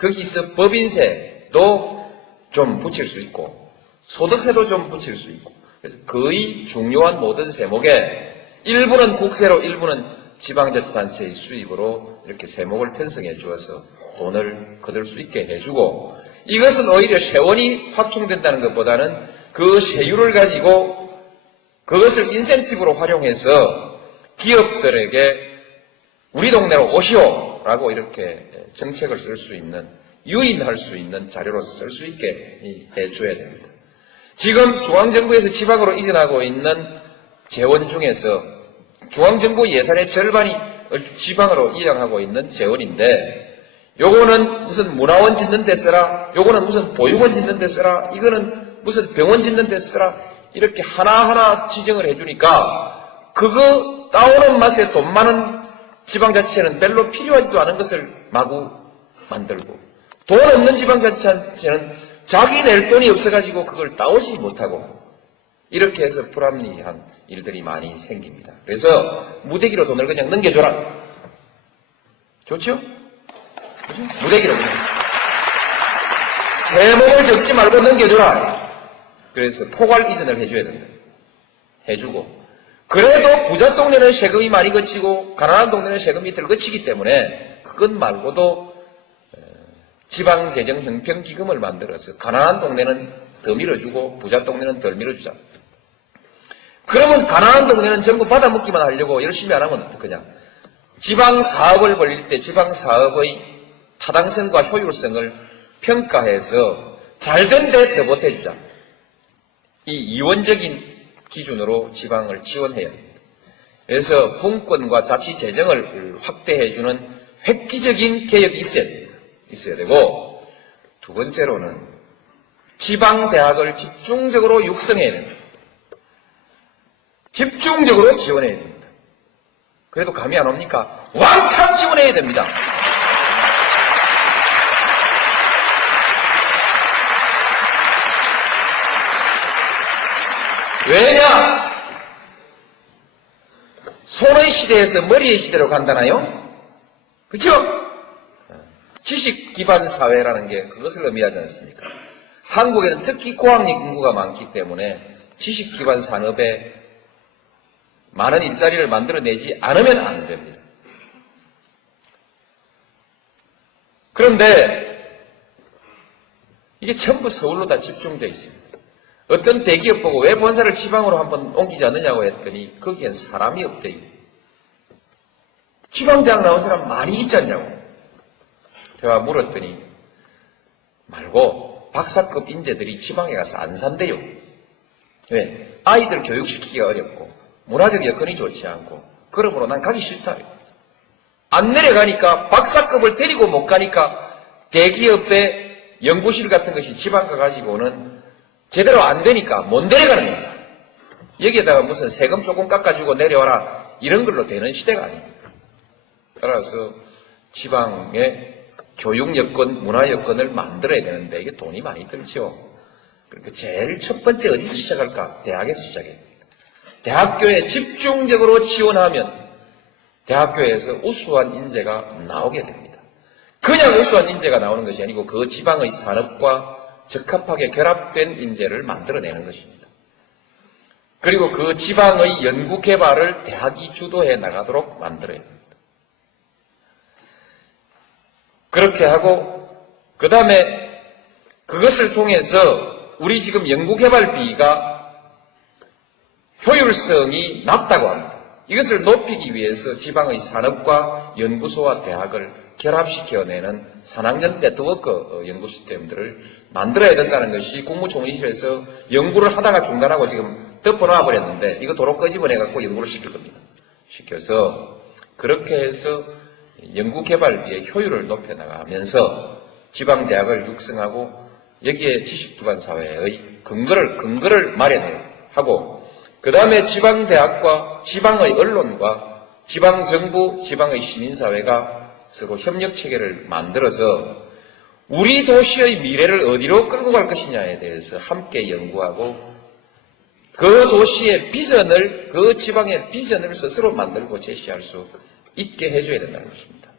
거기서 법인세도 좀 붙일 수 있고 소득세도 좀 붙일 수 있고 그래서 거의 중요한 모든 세목에 일부는 국세로 일부는 지방자치단체의 수입으로 이렇게 세목을 편성해 주어서 돈을 거둘 수 있게 해주고 이것은 오히려 세원이 확충된다는 것보다는 그 세율을 가지고 그것을 인센티브로 활용해서 기업들에게 우리 동네로 오시오라고 이렇게 정책을 쓸 수 있는 유인할 수 있는 자료로서 쓸 수 있게 해줘야 됩니다. 지금 중앙정부에서 지방으로 이전하고 있는 재원 중에서 중앙정부 예산의 절반이 지방으로 이양하고 있는 재원인데 요거는 무슨 문화원 짓는 데 쓰라, 요거는 무슨 보육원 짓는 데 쓰라, 이거는 무슨 병원 짓는 데 쓰라 이렇게 하나하나 지정을 해주니까 그거 따오는 맛에 돈 많은 지방자치체는 별로 필요하지도 않은 것을 마구 만들고 돈 없는 지방자치체는 자기 낼 돈이 없어가지고 그걸 따오지 못하고 이렇게 해서 불합리한 일들이 많이 생깁니다. 그래서 무대기로 돈을 그냥 넘겨줘라. 좋죠? 무대기로 그냥. 세목을 적지 말고 넘겨줘라. 그래서 포괄 이전을 해줘야 된다. 해주고. 그래도 부자 동네는 세금이 많이 거치고 가난한 동네는 세금이 덜 거치기 때문에 그것 말고도 지방재정 형평기금을 만들어서 가난한 동네는 더 밀어주고 부자 동네는 덜 밀어주자. 그러면 가난한 동네는 전부 받아먹기만 하려고 열심히 안 하면 어떡하냐. 지방사업을 벌릴 때 지방사업의 타당성과 효율성을 평가해서 잘된 데 더 보태주자. 이 이원적인 기준으로 지방을 지원해야 됩니다. 그래서 분권과 자치재정을 확대해주는 획기적인 개혁이 있어야 되고 두 번째로는 지방대학을 집중적으로 육성해야 됩니다. 집중적으로 지원해야 됩니다. 그래도 감이 안 옵니까? 왕창 지원해야 됩니다. 왜냐? 손의 시대에서 머리의 시대로 간다나요? 그렇죠? 지식 기반 사회라는 게 그것을 의미하지 않습니까? 한국에는 특히 고학력 인구가 많기 때문에 지식기반 산업에 많은 일자리를 만들어내지 않으면 안 됩니다. 그런데 이게 전부 서울로 다 집중되어 있습니다. 어떤 대기업 보고 왜 본사를 지방으로 한번 옮기지 않느냐고 했더니 거기엔 사람이 없대요. 지방대학 나온 사람 많이 있지 않냐고. 제가 물었더니 말고 박사급 인재들이 지방에 가서 안 산대요. 왜? 아이들 교육시키기가 어렵고 문화적 여건이 좋지 않고 그러므로 난 가기 싫다. 안 내려가니까 박사급을 데리고 못 가니까 대기업의 연구실 같은 것이 지방 가가지고는 제대로 안 되니까 못 내려가는 거야. 여기에다가 무슨 세금 조금 깎아주고 내려와라 이런 걸로 되는 시대가 아닙니다. 따라서 지방의 교육 여건, 문화 여건을 만들어야 되는데 이게 돈이 많이 들죠. 그러니까 제일 첫 번째 어디서 시작할까? 대학에서 시작해야 됩니다. 대학교에 집중적으로 지원하면 대학교에서 우수한 인재가 나오게 됩니다. 그냥 우수한 인재가 나오는 것이 아니고 그 지방의 산업과 적합하게 결합된 인재를 만들어내는 것입니다. 그리고 그 지방의 연구 개발을 대학이 주도해 나가도록 만들어야 됩니다. 그렇게 하고 그 다음에 그것을 통해서 우리 지금 연구개발비가 효율성이 낮다고 합니다. 이것을 높이기 위해서 지방의 산업과 연구소와 대학을 결합시켜내는 산학연 네트워크 연구 시스템들을 만들어야 된다는 것이 국무총리실에서 연구를 하다가 중단하고 지금 덮어놔 버렸는데 이거 도로 끄집어내갖고 연구를 시킬 겁니다. 시켜서 그렇게 해서 연구개발비의 효율을 높여나가면서 지방대학을 육성하고 여기에 지식기반 사회의 근거를 마련하고 그 다음에 지방대학과 지방의 언론과 지방정부, 지방의 시민사회가 서로 협력체계를 만들어서 우리 도시의 미래를 어디로 끌고 갈 것이냐에 대해서 함께 연구하고 그 도시의 비전을, 그 지방의 비전을 스스로 만들고 제시할 수 있게 해줘야 된다는 것입니다.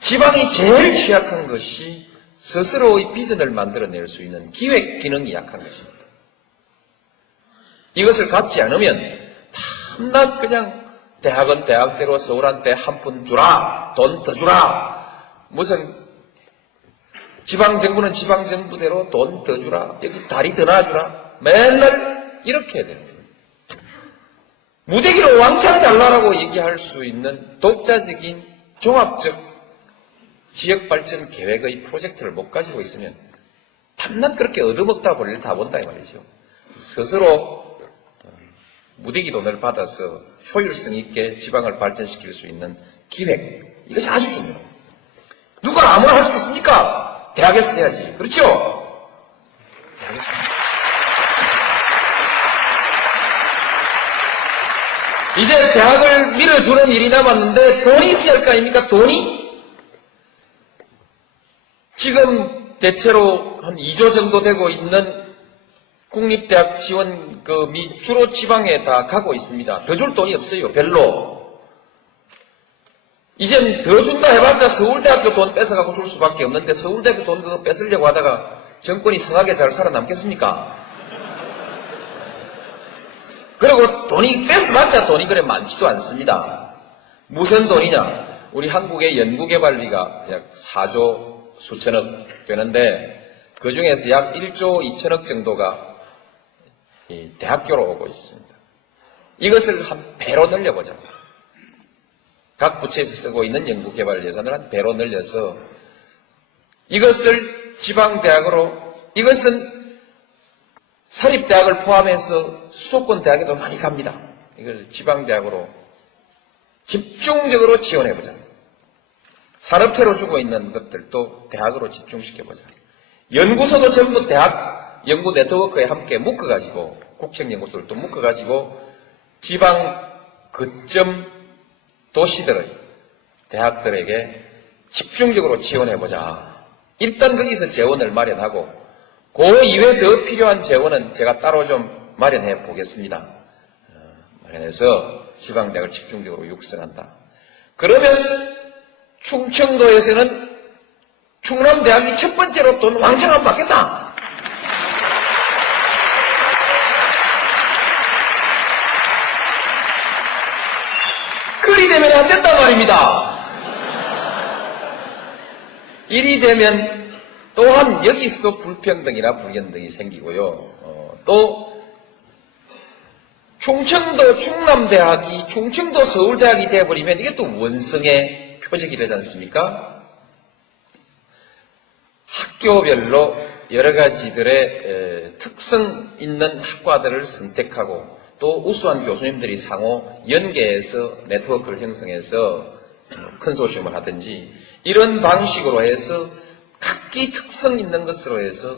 지방이 제일 취약한 것이 스스로의 비전을 만들어낼 수 있는 기획 기능이 약한 것입니다. 이것을 갖지 않으면 밤낮 그냥 대학은 대학대로 서울한테 한 푼 주라, 돈 더 주라, 무슨 지방정부는 지방정부대로 돈 더 주라, 여기 다리 더 놔주라, 맨날 이렇게 해야 됩니다. 무대기로 왕창 잘라라고 얘기할 수 있는 독자적인 종합적 지역발전 계획의 프로젝트를 못 가지고 있으면 밤낮 그렇게 얻어먹다 볼일 다 본다 이 말이죠. 스스로 무대기 돈을 받아서 효율성 있게 지방을 발전시킬 수 있는 기획, 이것이 아주 중요해요. 누가 아무나 할 수 있습니까? 대학에서 해야지. 그렇죠? 대학에서 이제 대학을 밀어주는 일이 남았는데 돈이 있어야 할 거 아닙니까? 돈이? 지금 대체로 한 2조 정도 되고 있는 국립대학 지원금이 주로 지방에 다 가고 있습니다. 더 줄 돈이 없어요. 별로. 이젠 더 준다 해봤자 서울대학교 돈 뺏어가고 줄 수밖에 없는데 서울대학교 돈 그거 뺏으려고 하다가 정권이 성하게 잘 살아남겠습니까? 그리고 돈이 뺏어봤자 돈이 그래 많지도 않습니다. 무슨 돈이냐? 우리 한국의 연구개발비가 약 4조 수천억 되는데 그 중에서 약 1조 2천억 정도가 대학교로 오고 있습니다. 이것을 한 배로 늘려보자. 각 부처에서 쓰고 있는 연구개발 예산을 한 배로 늘려서 이것을 지방대학으로, 이것은 사립대학을 포함해서 수도권 대학에도 많이 갑니다. 이걸 지방대학으로 집중적으로 지원해보자. 산업체로 주고 있는 것들도 대학으로 집중시켜보자. 연구소도 전부 대학 연구 네트워크에 함께 묶어가지고, 국책연구소를 또 묶어가지고 지방 거점 도시들의 대학들에게 집중적으로 지원해보자. 일단 거기서 재원을 마련하고 그 이외에 더 필요한 재원은 제가 따로 좀 마련해 보겠습니다. 마련해서 지방대학을 집중적으로 육성한다. 그러면 충청도에서는 충남대학이 첫 번째로 돈 왕창 안 받겠다. 그리 되면 안 된단 말입니다. 이리 되면 또한 여기서도 불평등이나 불연등이 생기고요. 또 충청도 충남대학이 충청도 서울대학이 되어버리면 이게 또 원성의 표적이 되지 않습니까? 학교별로 여러 가지들의 특성 있는 학과들을 선택하고 또 우수한 교수님들이 상호 연계해서 네트워크를 형성해서 컨소시엄을 하든지 이런 방식으로 해서 각기 특성 있는 것으로 해서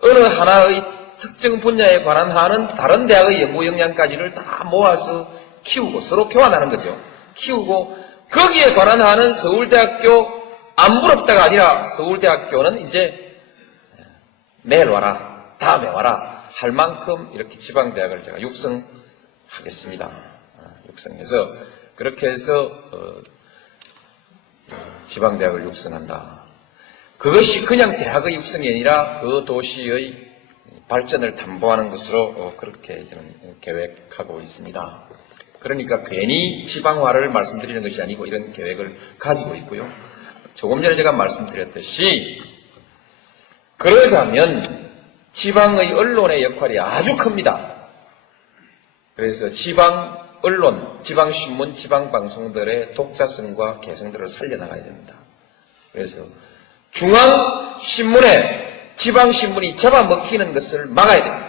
어느 하나의 특정 분야에 관한 하는 다른 대학의 연구 역량까지를 다 모아서 키우고 서로 교환하는 거죠. 키우고 거기에 관한 하는 서울대학교 안 부럽다가 아니라 서울대학교는 이제 내일 와라, 다음에 와라 할 만큼 이렇게 지방대학을 제가 육성하겠습니다. 육성해서 그렇게 해서 지방대학을 육성한다. 그것이 그냥 대학의 육성이 아니라 그 도시의 발전을 담보하는 것으로 그렇게 저는 계획하고 있습니다. 그러니까 괜히 지방화를 말씀드리는 것이 아니고 이런 계획을 가지고 있고요. 조금 전에 제가 말씀드렸듯이 그러자면 지방의 언론의 역할이 아주 큽니다. 그래서 지방 언론, 지방신문, 지방방송들의 독자성과 개성들을 살려나가야 됩니다. 그래서 중앙신문에 지방신문이 잡아먹히는 것을 막아야 됩니다.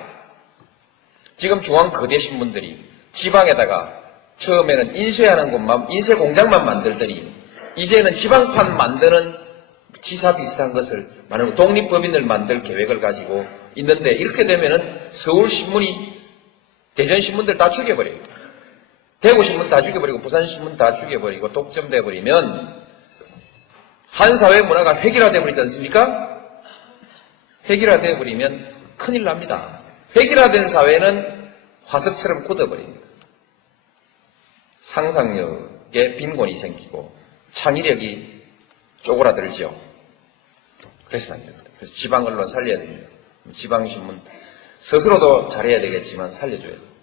지금 중앙 거대 신문들이 지방에다가 처음에는 인쇄하는 곳만, 인쇄 공장만 만들더니 이제는 지방판 만드는 지사 비슷한 것을 만들고 독립법인을 만들 계획을 가지고 있는데 이렇게 되면은 서울신문이 대전신문들 다 죽여버려요. 대구신문 다 죽여버리고 부산신문 다 죽여버리고 독점돼버리면 한 사회 문화가 획일화돼 버리지 않습니까? 획일화돼 버리면 큰일 납니다. 획일화된 사회는 화석처럼 굳어버립니다. 상상력에 빈곤이 생기고 창의력이 쪼그라들죠. 그래서 안 됩니다. 그래서 지방 언론 살려야 됩니다. 지방신문 스스로도 잘해야 되겠지만 살려줘야 됩니다.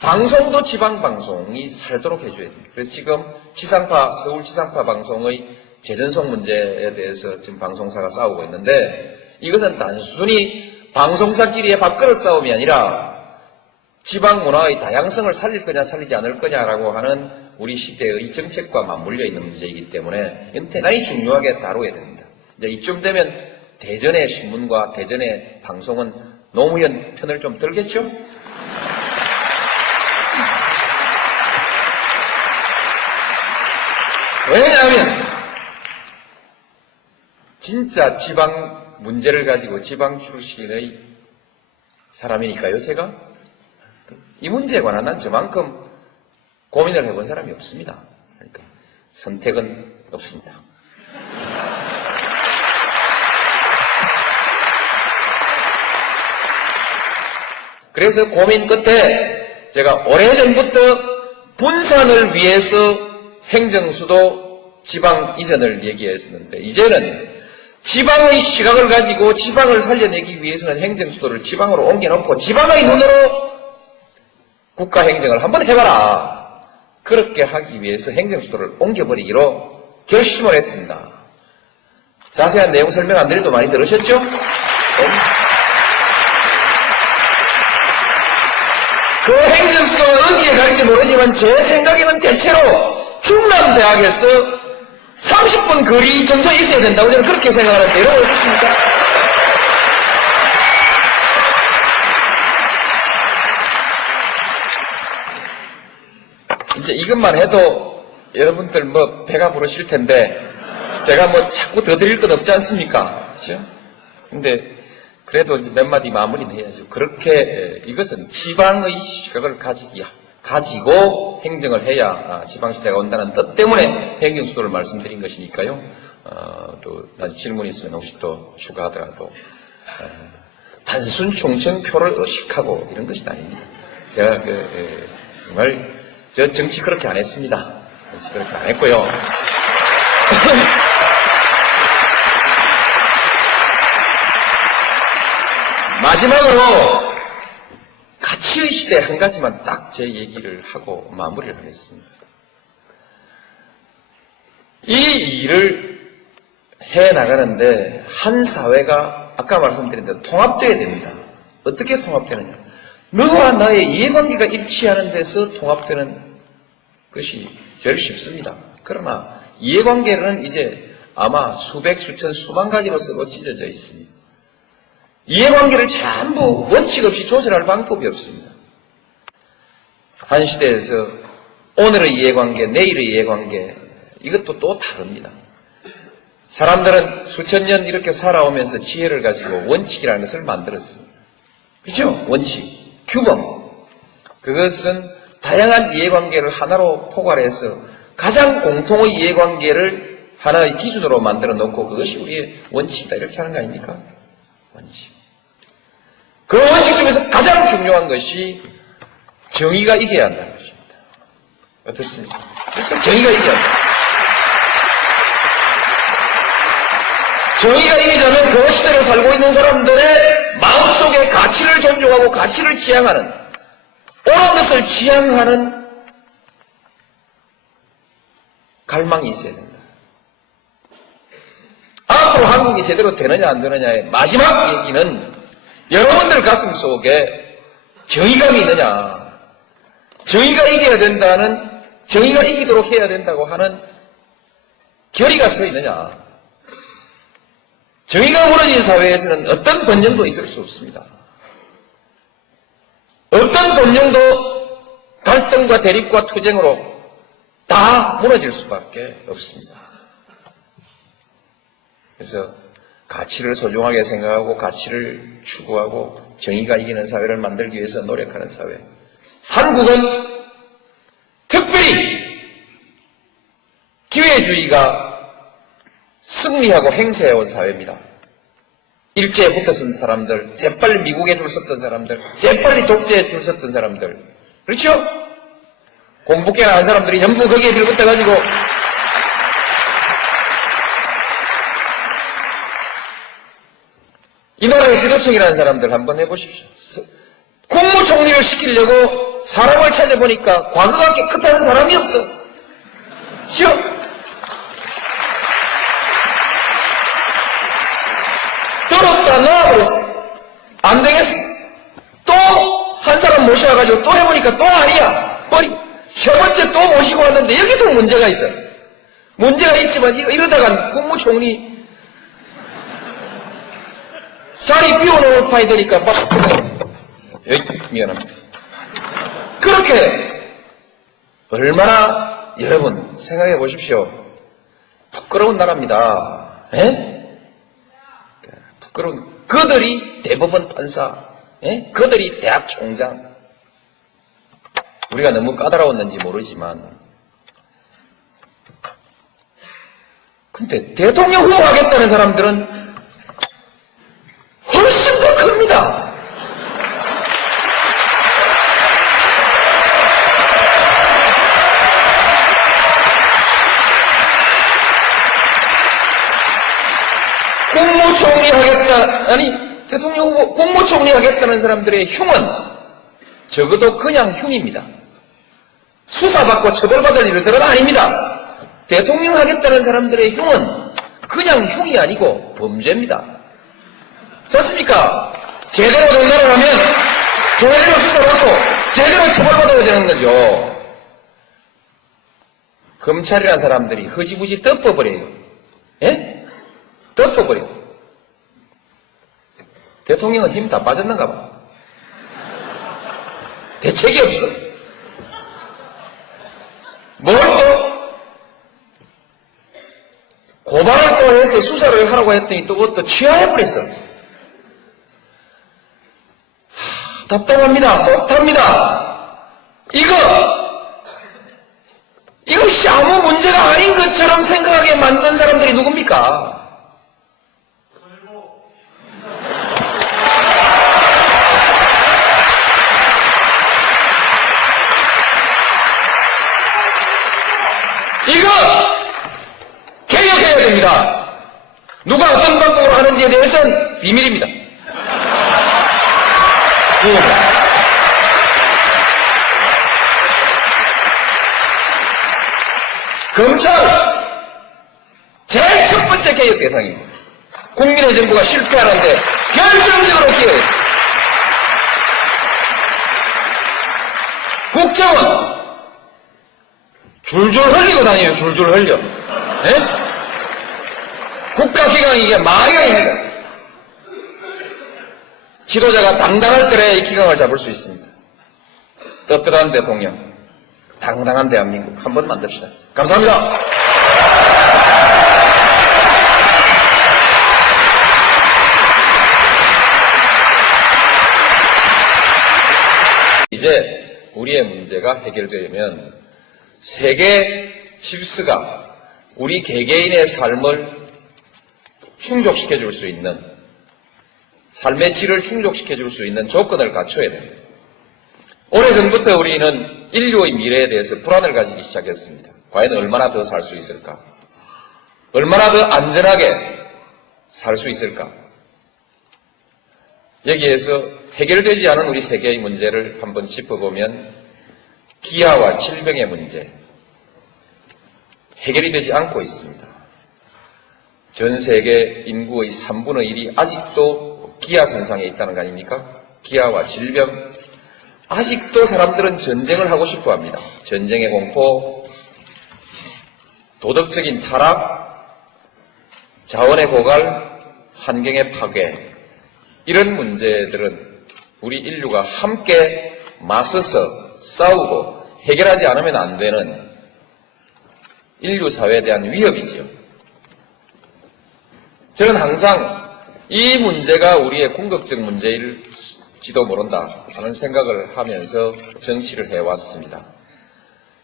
방송도 지방방송이 살도록 해줘야 됩니다. 그래서 지금 지상파, 서울 지상파 방송의 재전송 문제에 대해서 지금 방송사가 싸우고 있는데 이것은 단순히 방송사끼리의 밥그릇 싸움이 아니라 지방 문화의 다양성을 살릴 거냐 살리지 않을 거냐라고 하는 우리 시대의 정책과 맞물려 있는 문제이기 때문에 이건 대단히 중요하게 다루어야 됩니다. 이제 이쯤 되면 대전의 신문과 대전의 방송은 노무현 편을 좀 들겠죠? 왜냐하면 진짜 지방 문제를 가지고 지방 출신의 사람이니까요, 제가. 이 문제에 관한 난 저만큼 고민을 해본 사람이 없습니다. 그러니까 선택은 없습니다. 그래서 고민 끝에 제가 오래전부터 분산을 위해서 행정수도 지방 이전을 얘기했었는데 이제는 지방의 시각을 가지고 지방을 살려내기 위해서는 행정수도를 지방으로 옮겨놓고 지방의 눈으로 국가행정을 한번 해봐라. 그렇게 하기 위해서 행정수도를 옮겨버리기로 결심을 했습니다. 자세한 내용 설명 안 드려도 많이 들으셨죠? 그 행정수도가 어디에 갈지 모르지만 제 생각에는 대체로 충남대학에서 30분 거리 정도에 있어야 된다고 저는 그렇게 생각하는데 이러고 있습니까? 이제 이것만 해도 여러분들 뭐 배가 부르실 텐데 제가 뭐 자꾸 더 드릴 건 없지 않습니까? 그렇죠? 근데 그래도 이제 몇 마디 마무리는 해야죠. 그렇게 이것은 지방의 시각을 가지고 행정을 해야 지방시대가 온다는 뜻 때문에 행정수도를 말씀드린 것이니까요. 또 질문 있으면 혹시 또 추가하더라도 단순 충청표를 의식하고 이런 것이 아닙니다. 제가 정말 저 정치 그렇게 안 했습니다. 정치 그렇게 안 했고요. 마지막으로 가치의 시대 한 가지만 딱 제 얘기를 하고 마무리를 하겠습니다. 이 일을 해나가는데 한 사회가 아까 말씀드린 대로 통합되어야 됩니다. 어떻게 통합되느냐? 너와 나의 이해관계가 일치하는 데서 통합되는 것이 제일 쉽습니다. 그러나 이해관계는 이제 아마 수백, 수천, 수만 가지로서도 찢어져 있습니다. 이해관계를 전부 원칙 없이 조절할 방법이 없습니다. 한 시대에서 오늘의 이해관계, 내일의 이해관계, 이것도 또 다릅니다. 사람들은 수천 년 이렇게 살아오면서 지혜를 가지고 원칙이라는 것을 만들었습니다. 그렇죠? 원칙, 규범. 그것은 다양한 이해관계를 하나로 포괄해서 가장 공통의 이해관계를 하나의 기준으로 만들어 놓고 그것이 우리의 원칙이다 이렇게 하는 거 아닙니까? 원칙. 그 원칙 중에서 가장 중요한 것이 정의가 이겨야 한다는 것입니다. 어떻습니까? 정의가 이겨야 한다. 정의가 이기자면 그 시대를 살고 있는 사람들의 마음속에 가치를 존중하고 가치를 지향하는, 옳은 것을 지향하는 갈망이 있어야 된다. 앞으로 한국이 제대로 되느냐 안 되느냐의 마지막 얘기는 여러분들 가슴 속에 정의감이 있느냐, 정의가 이겨야 된다는, 정의가 이기도록 해야 된다고 하는 결의가 서 있느냐. 정의가 무너진 사회에서는 어떤 번영도 있을 수 없습니다. 어떤 번영도 갈등과 대립과 투쟁으로 다 무너질 수밖에 없습니다. 그래서 가치를 소중하게 생각하고 가치를 추구하고 정의가 이기는 사회를 만들기 위해서 노력하는 사회. 한국은 특별히 기회주의가 승리하고 행세해온 사회입니다. 일제에 붙었던 사람들, 재빨리 미국에 줄 섰던 사람들, 재빨리 독재에 줄 섰던 사람들. 그렇죠? 공부깨나 한 사람들이 전부 거기에 빌붙어가지고 이 나라의 지도층이라는 사람들 한번 해보십시오. 국무총리를 시키려고 사람을 찾아보니까 과거가 깨끗한 사람이 없어. 그렇죠? 들었다 놔버렸어. 안 되겠어. 또 한 사람 모셔와가지고 또 해보니까 또 아니야. 버리. 세 번째 또 모시고 왔는데 여기도 문제가 있어. 문제가 있지만 이러다가 국무총리 자리 비워놓을 파이 되니까 막 미안합니다. 그렇게 얼마나 여러분 생각해 보십시오. 부끄러운 나라입니다. 에? 부끄러운 그들이 대법원 판사, 에? 그들이 대학 총장. 우리가 너무 까다로웠는지 모르지만 근데 대통령 후보 하겠다는 사람들은 훨씬 더 큽니다. 국무총리 하겠다, 아니, 대통령 후보, 국무총리 하겠다는 사람들의 흉은 적어도 그냥 흉입니다. 수사받고 처벌받을 일들은 아닙니다. 대통령 하겠다는 사람들의 흉은 그냥 흉이 아니고 범죄입니다. 좋습니까? 제대로 정당을 하면 제대로 수사받고 제대로 처벌받아야 되는 거죠. 검찰이라는 사람들이 허지부지 덮어버려요. 예? 덮어버려. 대통령은 힘 다 빠졌는가 봐. 대책이 없어. 뭘 또? 고발을 또 해서 수사를 하라고 했더니 또 그것도 취하해버렸어. 답답합니다. 속 탑니다. 이것이 아무 문제가 아닌 것처럼 생각하게 만든 사람들이 누굽니까? 이거 개혁해야 됩니다. 누가 어떤 방법으로 하는지에 대해서는 비밀입니다. 부분입니다. 검찰 제일 첫 번째 개혁 대상입니다. 국민의 정부가 실패하는데 결정적으로 기여했습니다. 국정은 줄줄 흘리고 다녀요. 줄줄 흘려. 네? 국가기강이 이게 말이 아닙니다. 지도자가 당당할 때에 이 기강을 잡을 수 있습니다. 떳떳한 대통령, 당당한 대한민국 한번 만듭시다. 감사합니다. 이제 우리의 문제가 해결되면 세계 질서가 우리 개개인의 삶을 충족시켜 줄 수 있는, 삶의 질을 충족시켜 줄 수 있는 조건을 갖춰야 됩니다. 오래전부터 우리는 인류의 미래에 대해서 불안을 가지기 시작했습니다. 과연 얼마나 더 살 수 있을까? 얼마나 더 안전하게 살 수 있을까? 여기에서 해결되지 않은 우리 세계의 문제를 한번 짚어보면 기아와 질병의 문제, 해결이 되지 않고 있습니다. 전 세계 인구의 3분의 1이 아직도 기아선상에 있다는 거 아닙니까? 기아와 질병. 아직도 사람들은 전쟁을 하고 싶어 합니다. 전쟁의 공포, 도덕적인 타락, 자원의 고갈, 환경의 파괴, 이런 문제들은 우리 인류가 함께 맞서서 싸우고 해결하지 않으면 안 되는 인류 사회에 대한 위협이죠. 저는 항상 이 문제가 우리의 궁극적 문제일지도 모른다 하는 생각을 하면서 정치를 해왔습니다.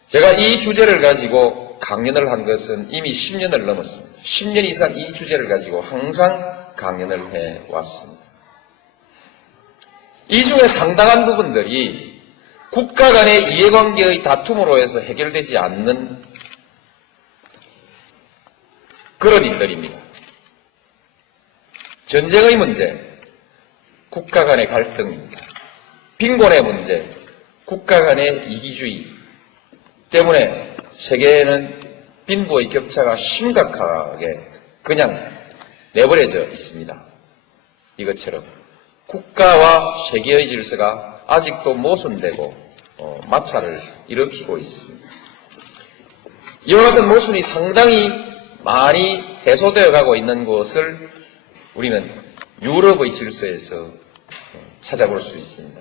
제가 이 주제를 가지고 강연을 한 것은 이미 10년을 넘었습니다. 10년 이상 이 주제를 가지고 항상 강연을 해왔습니다. 이 중에 상당한 부분들이 국가 간의 이해관계의 다툼으로 해서 해결되지 않는 그런 일들입니다. 전쟁의 문제, 국가 간의 갈등입니다. 빈곤의 문제, 국가 간의 이기주의 때문에 세계에는 빈부의 격차가 심각하게 그냥 내버려져 있습니다. 이것처럼 국가와 세계의 질서가 아직도 모순되고 마찰을 일으키고 있습니다. 이와 같은 모순이 상당히 많이 해소되어 가고 있는 것을 우리는 유럽의 질서에서 찾아볼 수 있습니다.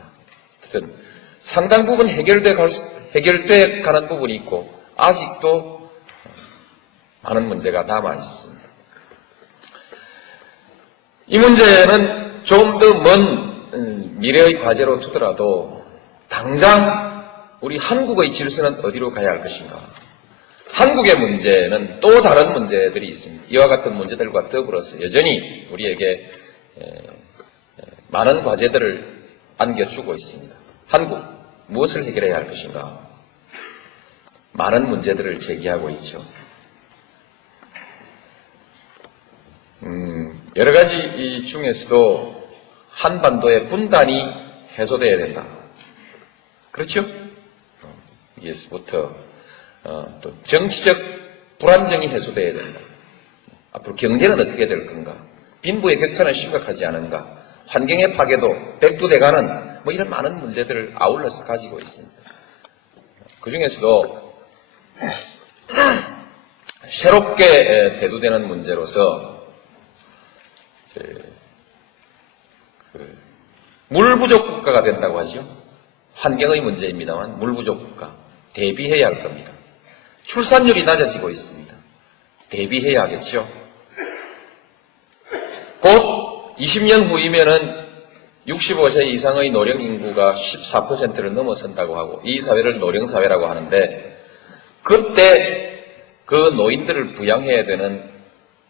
어쨌든 상당 부분 해결돼 가는 부분이 있고 아직도 많은 문제가 남아 있습니다. 이 문제는 좀 더 먼 미래의 과제로 두더라도 당장 우리 한국의 질서는 어디로 가야 할 것인가? 한국의 문제는 또 다른 문제들이 있습니다. 이와 같은 문제들과 더불어서 여전히 우리에게 많은 과제들을 안겨주고 있습니다. 한국, 무엇을 해결해야 할 것인가? 많은 문제들을 제기하고 있죠. 여러 가지 이 중에서도 한반도의 분단이 해소되어야 된다. 그렇죠? 여기에서부터 또 정치적 불안정이 해소되어야 된다. 앞으로 경제는 어떻게 될 건가? 빈부의 격차는 심각하지 않은가? 환경의 파괴도 백두대간은 뭐 이런 많은 문제들을 아울러서 가지고 있습니다. 그 중에서도 새롭게 대두되는 문제로서 물 부족 국가가 된다고 하죠. 환경의 문제입니다만 물 부족 국가 대비해야 할 겁니다. 출산율이 낮아지고 있습니다. 대비해야 하겠죠. 곧 20년 후이면은 65세 이상의 노령 인구가 14%를 넘어선다고 하고 이 사회를 노령사회라고 하는데 그때 그 노인들을 부양해야 되는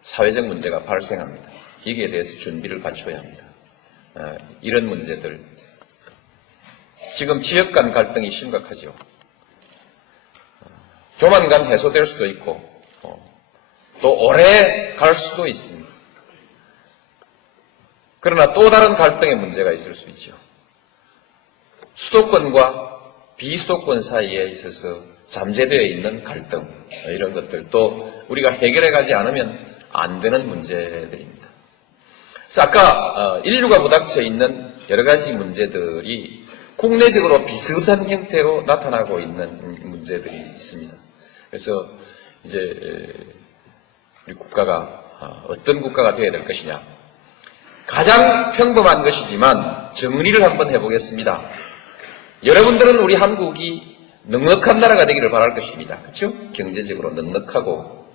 사회적 문제가 발생합니다. 여기에 대해서 준비를 갖춰야 합니다. 이런 문제들. 지금 지역 간 갈등이 심각하죠. 조만간 해소될 수도 있고 또 오래 갈 수도 있습니다. 그러나 또 다른 갈등의 문제가 있을 수 있죠. 수도권과 비수도권 사이에 있어서 잠재되어 있는 갈등, 이런 것들도 우리가 해결해 가지 않으면 안 되는 문제들입니다. 그래서 아까 인류가 부닥쳐 있는 여러 가지 문제들이 국내적으로 비슷한 형태로 나타나고 있는 문제들이 있습니다. 그래서 이제 우리 국가가 어떤 국가가 되어야 될 것이냐. 가장 평범한 것이지만 정리를 한번 해보겠습니다. 여러분들은 우리 한국이 넉넉한 나라가 되기를 바랄 것입니다. 그렇죠? 경제적으로 넉넉하고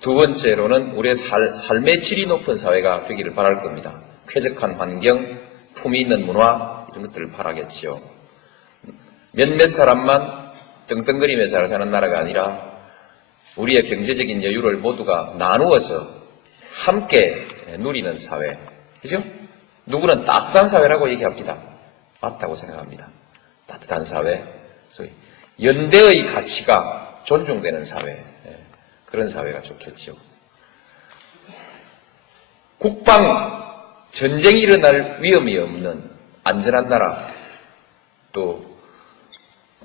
두 번째로는 우리의 삶의 질이 높은 사회가 되기를 바랄 겁니다. 쾌적한 환경, 품위 있는 문화 이런 것들을 바라겠지요. 몇몇 사람만 떵떵거리며 잘 사는 나라가 아니라 우리의 경제적인 여유를 모두가 나누어서 함께 누리는 사회. 그죠? 누구는 따뜻한 사회라고 얘기합니다. 맞다고 생각합니다. 따뜻한 사회. 소위 연대의 가치가 존중되는 사회. 그런 사회가 좋겠죠. 국방, 전쟁이 일어날 위험이 없는 안전한 나라. 또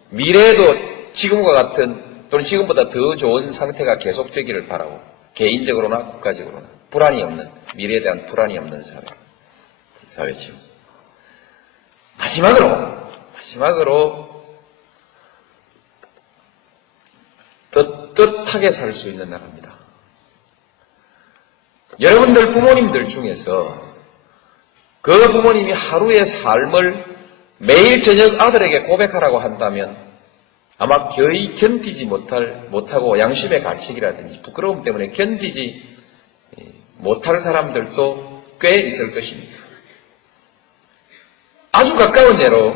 미래에도 지금과 같은 또는 지금보다 더 좋은 상태가 계속되기를 바라고 개인적으로나 국가적으로나 불안이 없는, 미래에 대한 불안이 없는 사회죠. 마지막으로 떳떳하게 살 수 있는 나라입니다. 여러분들 부모님들 중에서 그 부모님이 하루의 삶을 매일 저녁 아들에게 고백하라고 한다면 아마 거의 견디지 못하고 양심의 가책이라든지 부끄러움 때문에 견디지 못할 사람들도 꽤 있을 것입니다. 아주 가까운 예로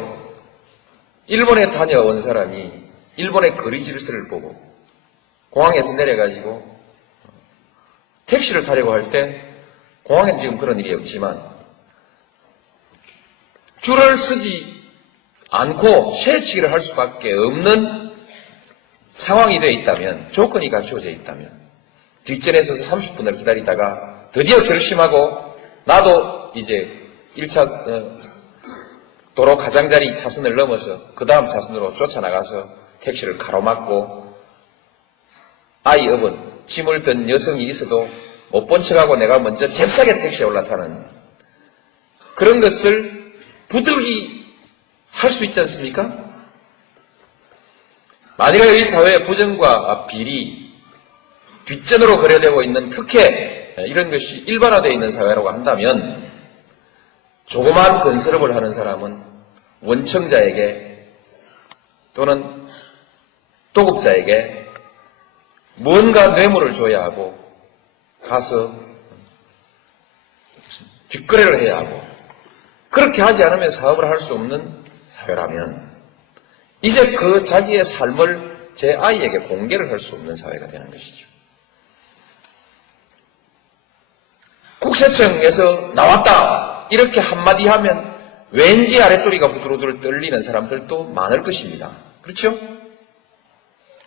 일본에 다녀온 사람이 일본의 거리 질서를 보고 공항에서 내려가지고 택시를 타려고 할 때 공항에는 지금 그런 일이 없지만 줄을 서지 않고 새치기를 할 수밖에 없는 상황이 되어 있다면, 조건이 갖추어져 있다면 뒷전에 서서 30분을 기다리다가 드디어 결심하고 나도 이제 1차 도로 가장자리 차선을 넘어서 그 다음 차선으로 쫓아나가서 택시를 가로막고 아이 업은 짐을 든 여성이 있어도 못 본 척하고 내가 먼저 잽싸게 택시에 올라타는 그런 것을 부득이 할 수 있지 않습니까? 만약에 이 사회의 부정과 비리, 뒷전으로 거래되고 있는 특혜, 이런 것이 일반화되어 있는 사회라고 한다면 조그마한 건설업을 하는 사람은 원청자에게 또는 도급자에게 뭔가 뇌물을 줘야 하고 가서 뒷거래를 해야 하고 그렇게 하지 않으면 사업을 할 수 없는 사회라면 이제 그 자기의 삶을 제 아이에게 공개를 할 수 없는 사회가 되는 것이죠. 국세청에서 나왔다 이렇게 한마디 하면 왠지 아랫도리가 후두루두루 떨리는 사람들도 많을 것입니다. 그렇죠?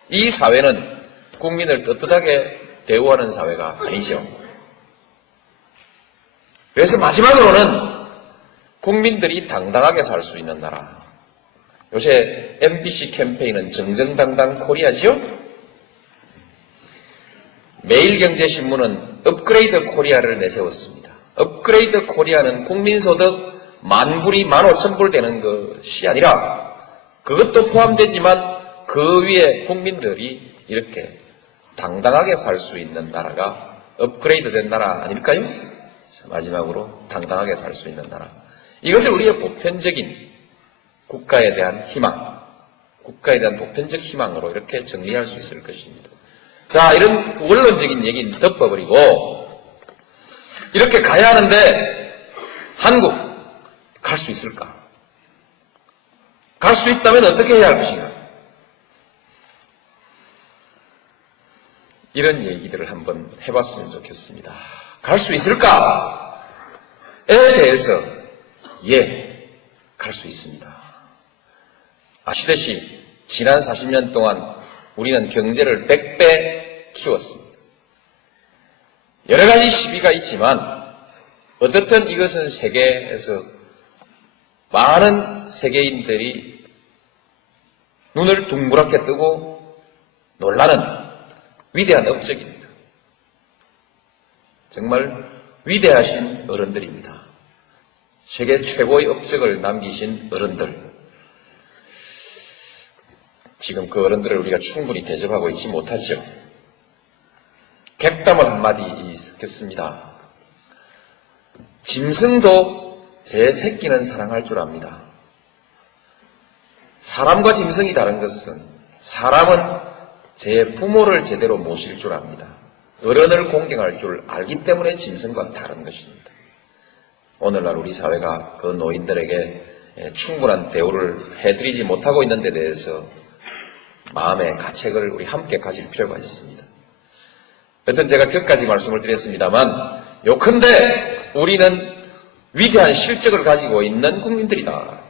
이 사회는 국민을 떳떳하게 대우하는 사회가 아니죠. 그래서 마지막으로는 국민들이 당당하게 살 수 있는 나라. 요새 MBC 캠페인은 정정당당 코리아죠? 매일경제신문은 업그레이드 코리아를 내세웠습니다. 업그레이드 코리아는 국민소득 10,000불이 15,000불 되는 것이 아니라 그것도 포함되지만 그 위에 국민들이 이렇게 당당하게 살 수 있는 나라가 업그레이드 된 나라 아닐까요? 마지막으로 당당하게 살 수 있는 나라. 이것을 우리의 보편적인 국가에 대한 희망, 국가에 대한 보편적 희망으로 이렇게 정리할 수 있을 것입니다. 자, 이런 원론적인 얘기는 덮어버리고 이렇게 가야 하는데 한국 갈 수 있을까? 갈 수 있다면 어떻게 해야 할 것인가? 이런 얘기들을 한번 해봤으면 좋겠습니다. 갈 수 있을까에 대해서 갈 수 있습니다. 아시다시피 지난 40년 동안 우리는 경제를 100배 키웠습니다. 여러 가지 시비가 있지만 어떻든 이것은 세계에서 많은 세계인들이 눈을 둥그렇게 뜨고 놀라는 위대한 업적입니다. 정말 위대하신 어른들입니다. 세계 최고의 업적을 남기신 어른들. 지금 그 어른들을 우리가 충분히 대접하고 있지 못하죠. 객담을 한마디 쓰겠습니다. 짐승도 제 새끼는 사랑할 줄 압니다. 사람과 짐승이 다른 것은 사람은 제 부모를 제대로 모실 줄 압니다. 어른을 공경할 줄 알기 때문에 짐승과 다른 것입니다. 오늘날 우리 사회가 그 노인들에게 충분한 대우를 해드리지 못하고 있는 데 대해서 마음의 가책을 우리 함께 가질 필요가 있습니다. 여튼 제가 끝까지 말씀을 드렸습니다만 요컨대 우리는 위대한 실적을 가지고 있는 국민들이다.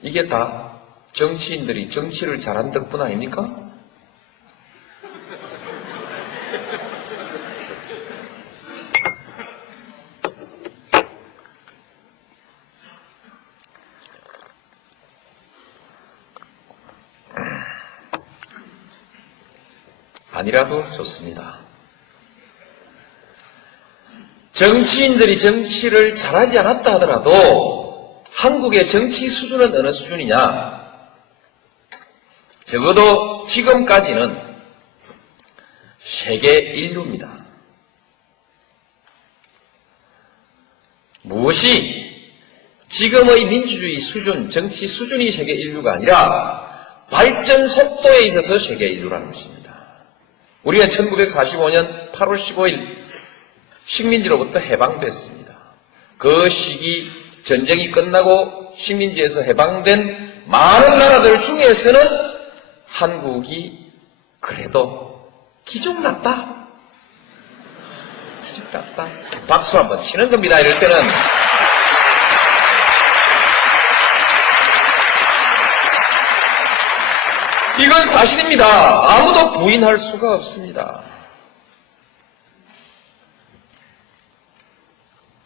이게 다 정치인들이 정치를 잘한 덕분 아닙니까? 아니라도 좋습니다. 정치인들이 정치를 잘하지 않았다 하더라도 한국의 정치 수준은 어느 수준이냐? 적어도 지금까지는 세계 인류입니다. 무엇이 지금의 민주주의 수준, 정치 수준이 세계 인류가 아니라 발전 속도에 있어서 세계 인류라는 것입니다. 우리는 1945년 8월 15일 식민지로부터 해방됐습니다. 그 시기 전쟁이 끝나고 식민지에서 해방된 많은 나라들 중에서는 한국이 그래도 기죽났다. 기죽났다. 박수 한번 치는 겁니다. 이럴 때는. 이건 사실입니다. 아무도 부인할 수가 없습니다.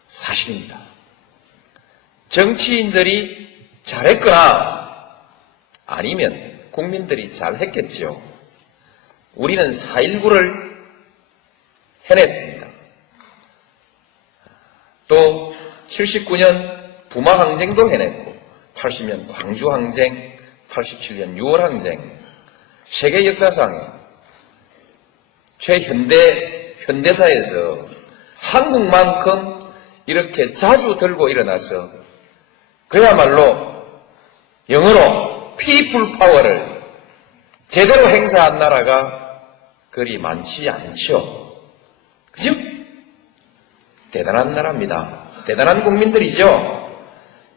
사실입니다. 정치인들이 잘했거나 아니면 국민들이 잘했겠죠. 우리는 4.19를 해냈습니다. 또 79년 부마항쟁도 해냈고 80년 광주항쟁, 87년 6월항쟁, 세계 역사상에 현대사에서 한국만큼 이렇게 자주 들고 일어나서 그야말로 영어로 people power를 제대로 행사한 나라가 그리 많지 않죠. 그죠? 대단한 나라입니다. 대단한 국민들이죠.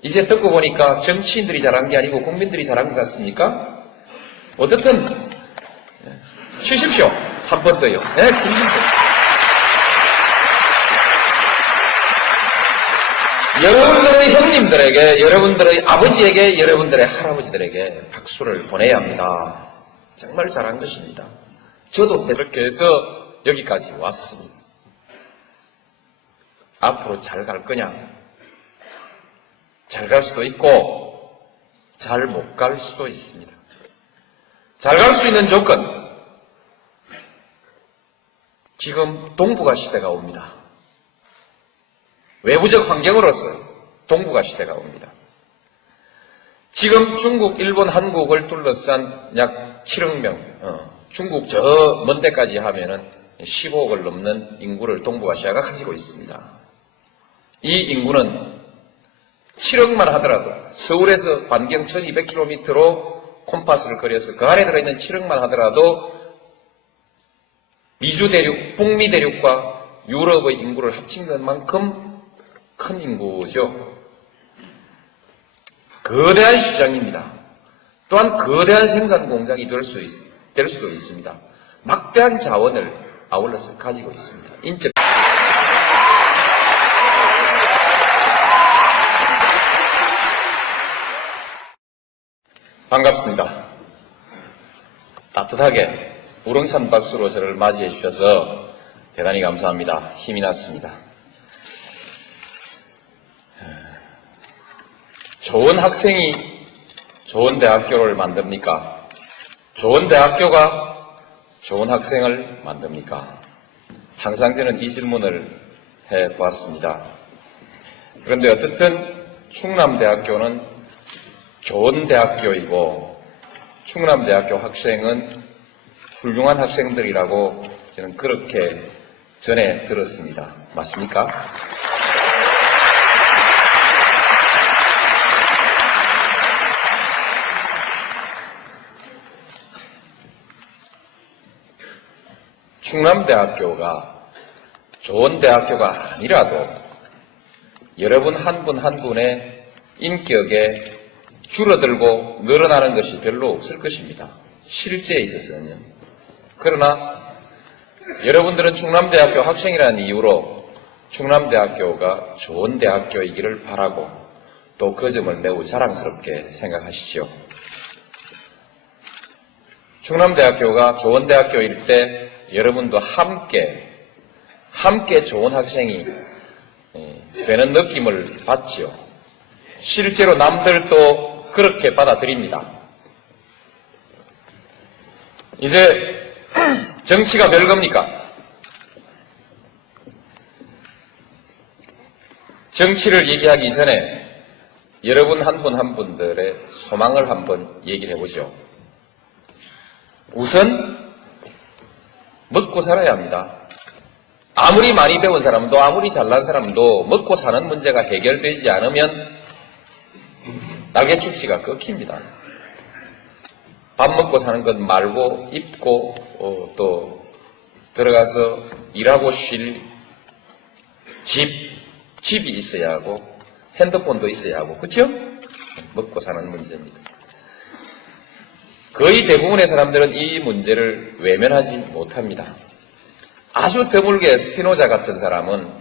이제 듣고 보니까 정치인들이 잘한 게 아니고 국민들이 잘한 것 같습니까? 어쨌든 쉬십시오. 한 번 더요. 네, 여러분들의 형님들에게, 여러분들의 아버지에게, 여러분들의 할아버지들에게 박수를 보내야 합니다. 정말 잘한 것입니다. 저도 그렇게 해서 여기까지 왔습니다. 앞으로 잘 갈 거냐? 잘 갈 수도 있고 잘 못 갈 수도 있습니다. 잘 갈 수 있는 조건, 지금 동북아 시대가 옵니다. 외부적 환경으로서 동북아 시대가 옵니다. 지금 중국, 일본, 한국을 둘러싼 약 7억 명, 중국 저 먼 데까지 하면은 15억을 넘는 인구를 동북아시아가 가지고 있습니다. 이 인구는 7억만 하더라도 서울에서 반경 1200km로 콤파스를 그려서 그 안에 들어있는 7억만 하더라도 미주 대륙, 북미 대륙과 유럽의 인구를 합친 만큼 큰 인구죠. 거대한 시장입니다. 또한 거대한 생산 공장이 될 수도 있습니다. 막대한 자원을 아울러서 가지고 있습니다. 인적 반갑습니다. 따뜻하게 우렁찬 박수로 저를 맞이해 주셔서 대단히 감사합니다. 힘이 났습니다. 좋은 학생이 좋은 대학교를 만듭니까? 좋은 대학교가 좋은 학생을 만듭니까? 항상 저는 이 질문을 해보았습니다. 그런데 어떻든 충남대학교는 좋은 대학교이고 충남대학교 학생은 훌륭한 학생들이라고 저는 그렇게 전해 들었습니다. 맞습니까? 충남대학교가 좋은 대학교가 아니라도 여러분 한 분 한 분의 인격에 줄어들고 늘어나는 것이 별로 없을 것입니다. 실제에 있어서는요. 그러나 여러분들은 충남대학교 학생이라는 이유로 충남대학교가 좋은 대학교이기를 바라고 또 그 점을 매우 자랑스럽게 생각하시죠. 충남대학교가 좋은 대학교일 때 여러분도 함께 좋은 학생이 되는 느낌을 받지요. 실제로 남들도 그렇게 받아들입니다. 이제 정치가 별겁니까? 정치를 얘기하기 전에 여러분 한 분 한 분들의 소망을 한번 얘기를 해보죠. 우선 먹고 살아야 합니다. 아무리 많이 배운 사람도 아무리 잘난 사람도 먹고 사는 문제가 해결되지 않으면 날개축지가 꺾입니다. 밥 먹고 사는 것 말고 입고 또 들어가서 일하고 쉴 집이 있어야 하고 핸드폰도 있어야 하고 그렇죠? 먹고 사는 문제입니다. 거의 대부분의 사람들은 이 문제를 외면하지 못합니다. 아주 드물게 스피노자 같은 사람은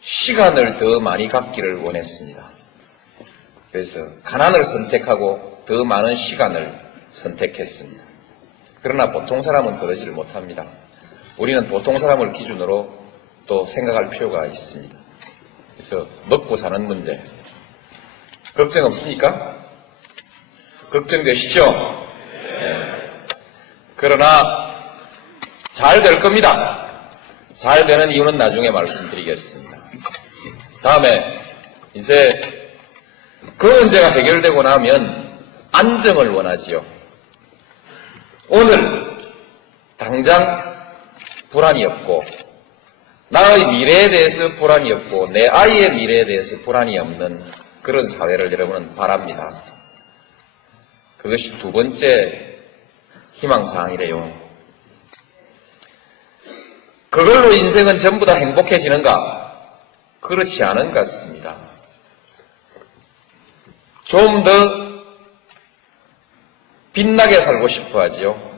시간을 더 많이 갖기를 원했습니다. 그래서 가난을 선택하고 더 많은 시간을 선택했습니다. 그러나 보통 사람은 그러지를 못합니다. 우리는 보통 사람을 기준으로 또 생각할 필요가 있습니다. 그래서 먹고 사는 문제 걱정 없습니까? 걱정되시죠? 그러나 잘 될 겁니다. 잘 되는 이유는 나중에 말씀드리겠습니다. 다음에 이제 그 문제가 해결되고 나면 안정을 원하지요. 오늘 당장 불안이 없고 나의 미래에 대해서 불안이 없고 내 아이의 미래에 대해서 불안이 없는 그런 사회를 여러분은 바랍니다. 그것이 두 번째 희망사항이래요. 그걸로 인생은 전부 다 행복해지는가? 그렇지 않은 것 같습니다. 좀 더 빛나게 살고 싶어 하지요.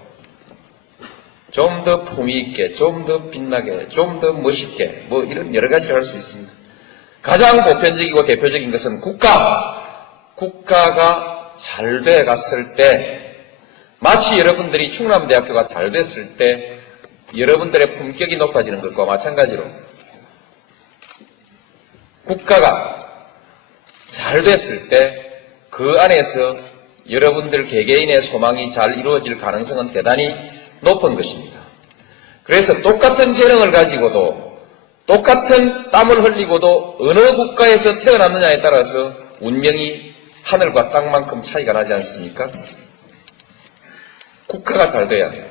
좀 더 품위 있게, 좀 더 빛나게, 좀 더 멋있게, 뭐 이런 여러 가지를 할 수 있습니다. 가장 보편적이고 대표적인 것은 국가가 잘 돼 갔을 때 마치 여러분들이 충남대학교가 잘 됐을 때 여러분들의 품격이 높아지는 것과 마찬가지로 국가가 잘 됐을 때 그 안에서 여러분들 개개인의 소망이 잘 이루어질 가능성은 대단히 높은 것입니다. 그래서 똑같은 재능을 가지고도 똑같은 땀을 흘리고도 어느 국가에서 태어났느냐에 따라서 운명이 하늘과 땅만큼 차이가 나지 않습니까? 국가가 잘 돼야 돼요.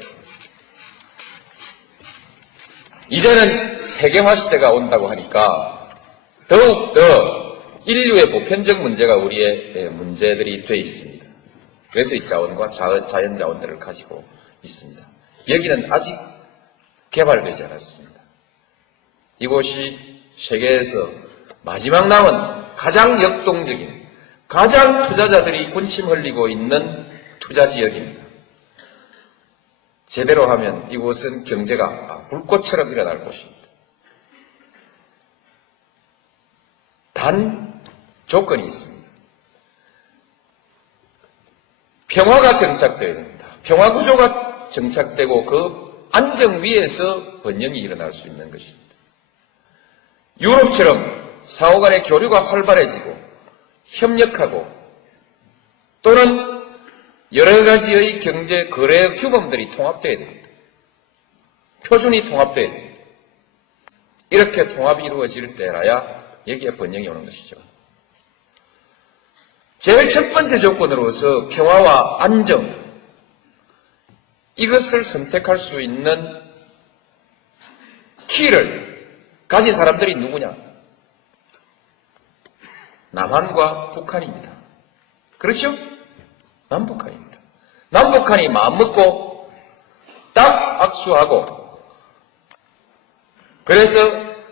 이제는 세계화 시대가 온다고 하니까 더욱더 인류의 보편적 문제가 우리의 문제들이 돼 있습니다. 그래서 이 자원과 자연 자원들을 가지고 있습니다. 여기는 아직 개발되지 않았습니다. 이곳이 세계에서 마지막 남은 가장 역동적인, 가장 투자자들이 군침 흘리고 있는 투자 지역입니다. 제대로 하면 이곳은 경제가 불꽃처럼 일어날 곳입니다. 단 조건이 있습니다. 평화가 정착되어야 됩니다. 평화 구조가 정착되고 그 안정 위에서 번영이 일어날 수 있는 것입니다. 유럽처럼 상호 간의 교류가 활발해지고 협력하고 또는 여러 가지의 경제 거래 규범들이 통합되어야 됩니다. 표준이 통합되어야 됩니다. 이렇게 통합이 이루어질 때라야 여기에 번영이 오는 것이죠. 제일 첫 번째 조건으로서 평화와 안정, 이것을 선택할 수 있는 키를 가진 사람들이 누구냐? 남한과 북한입니다. 그렇죠? 남북한입니다. 남북한이 마음먹고 딱 악수하고, 그래서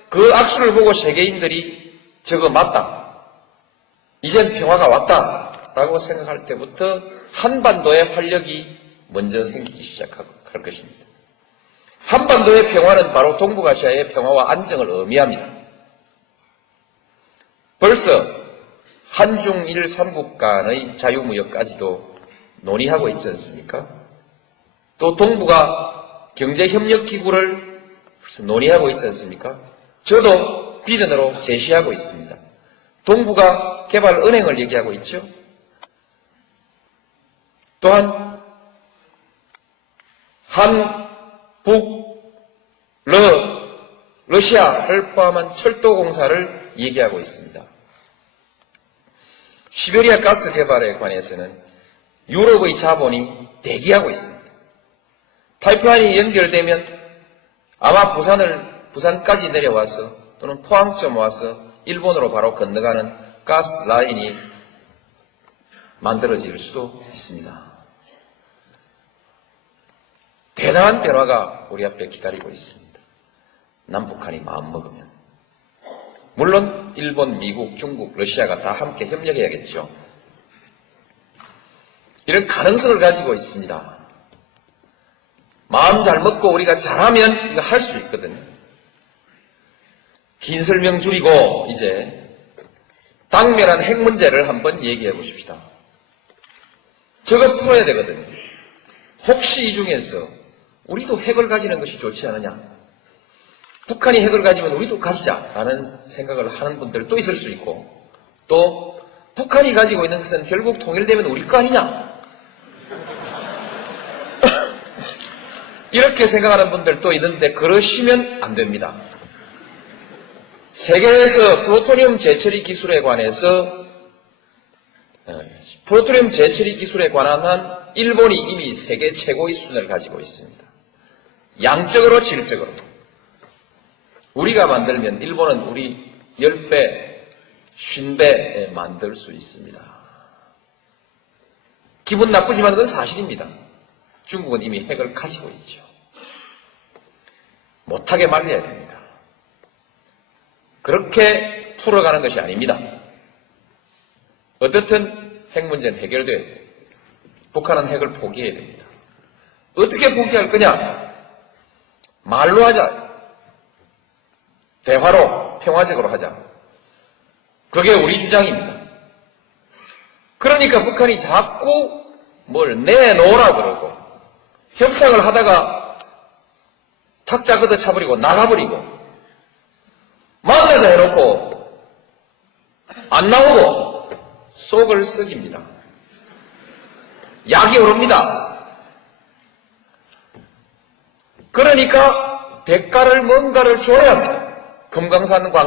그 악수를 보고 세계인들이 저거 맞다, 이젠 평화가 왔다라고 생각할 때부터 한반도의 활력이 먼저 생기기 시작할 것입니다. 한반도의 평화는 바로 동북아시아의 평화와 안정을 의미합니다. 벌써 한중일 3국 간의 자유무역까지도 논의하고 있지 않습니까? 또 동북아 경제협력기구를 벌써 논의하고 있지 않습니까? 저도 비전으로 제시하고 있습니다. 동북아 개발은행을 얘기하고 있죠. 또한 한, 북, 러시아를 포함한 철도공사를 얘기하고 있습니다. 시베리아 가스 개발에 관해서는 유럽의 자본이 대기하고 있습니다. 파이프라인이 연결되면 아마 부산까지 내려와서 또는 포항점 와서 일본으로 바로 건너가는 가스 라인이 만들어질 수도 있습니다. 대단한 변화가 우리 앞에 기다리고 있습니다. 남북한이 마음먹으면. 물론 일본, 미국, 중국, 러시아가 다 함께 협력해야겠죠. 이런 가능성을 가지고 있습니다. 마음 잘 먹고 우리가 잘하면 이거 할 수 있거든요. 긴 설명 줄이고 이제 당면한 핵 문제를 한번 얘기해 보십시다. 저거 풀어야 되거든요. 혹시 이 중에서 우리도 핵을 가지는 것이 좋지 않느냐? 북한이 핵을 가지면 우리도 가지자라는 생각을 하는 분들도 있을 수 있고, 또 북한이 가지고 있는 것은 결국 통일되면 우리 거 아니냐? 이렇게 생각하는 분들도 있는데 그러시면 안 됩니다. 세계에서 플루토늄 재처리 기술에 관해서 플루토늄 재처리 기술에 관한 일본이 이미 세계 최고의 수준을 가지고 있습니다. 양적으로 질적으로. 우리가 만들면 일본은 우리 10배, 50배 만들 수 있습니다. 기분 나쁘지만 그건 사실입니다. 중국은 이미 핵을 가지고 있죠. 못하게 말려야 됩니다. 그렇게 풀어가는 것이 아닙니다. 어떻든 핵 문제는 해결돼야 돼요. 북한은 핵을 포기해야 됩니다. 어떻게 포기할 거냐? 말로 하자. 대화로, 평화적으로 하자. 그게 우리 주장입니다. 그러니까 북한이 자꾸 뭘 내놓으라 그러고 협상을 하다가 탁자 걷어 차버리고 나가버리고 만나자 해놓고 안 나오고 속을 썩입니다. 약이 오릅니다. 그러니까 대가를 뭔가를 줘야 합니다. 금강산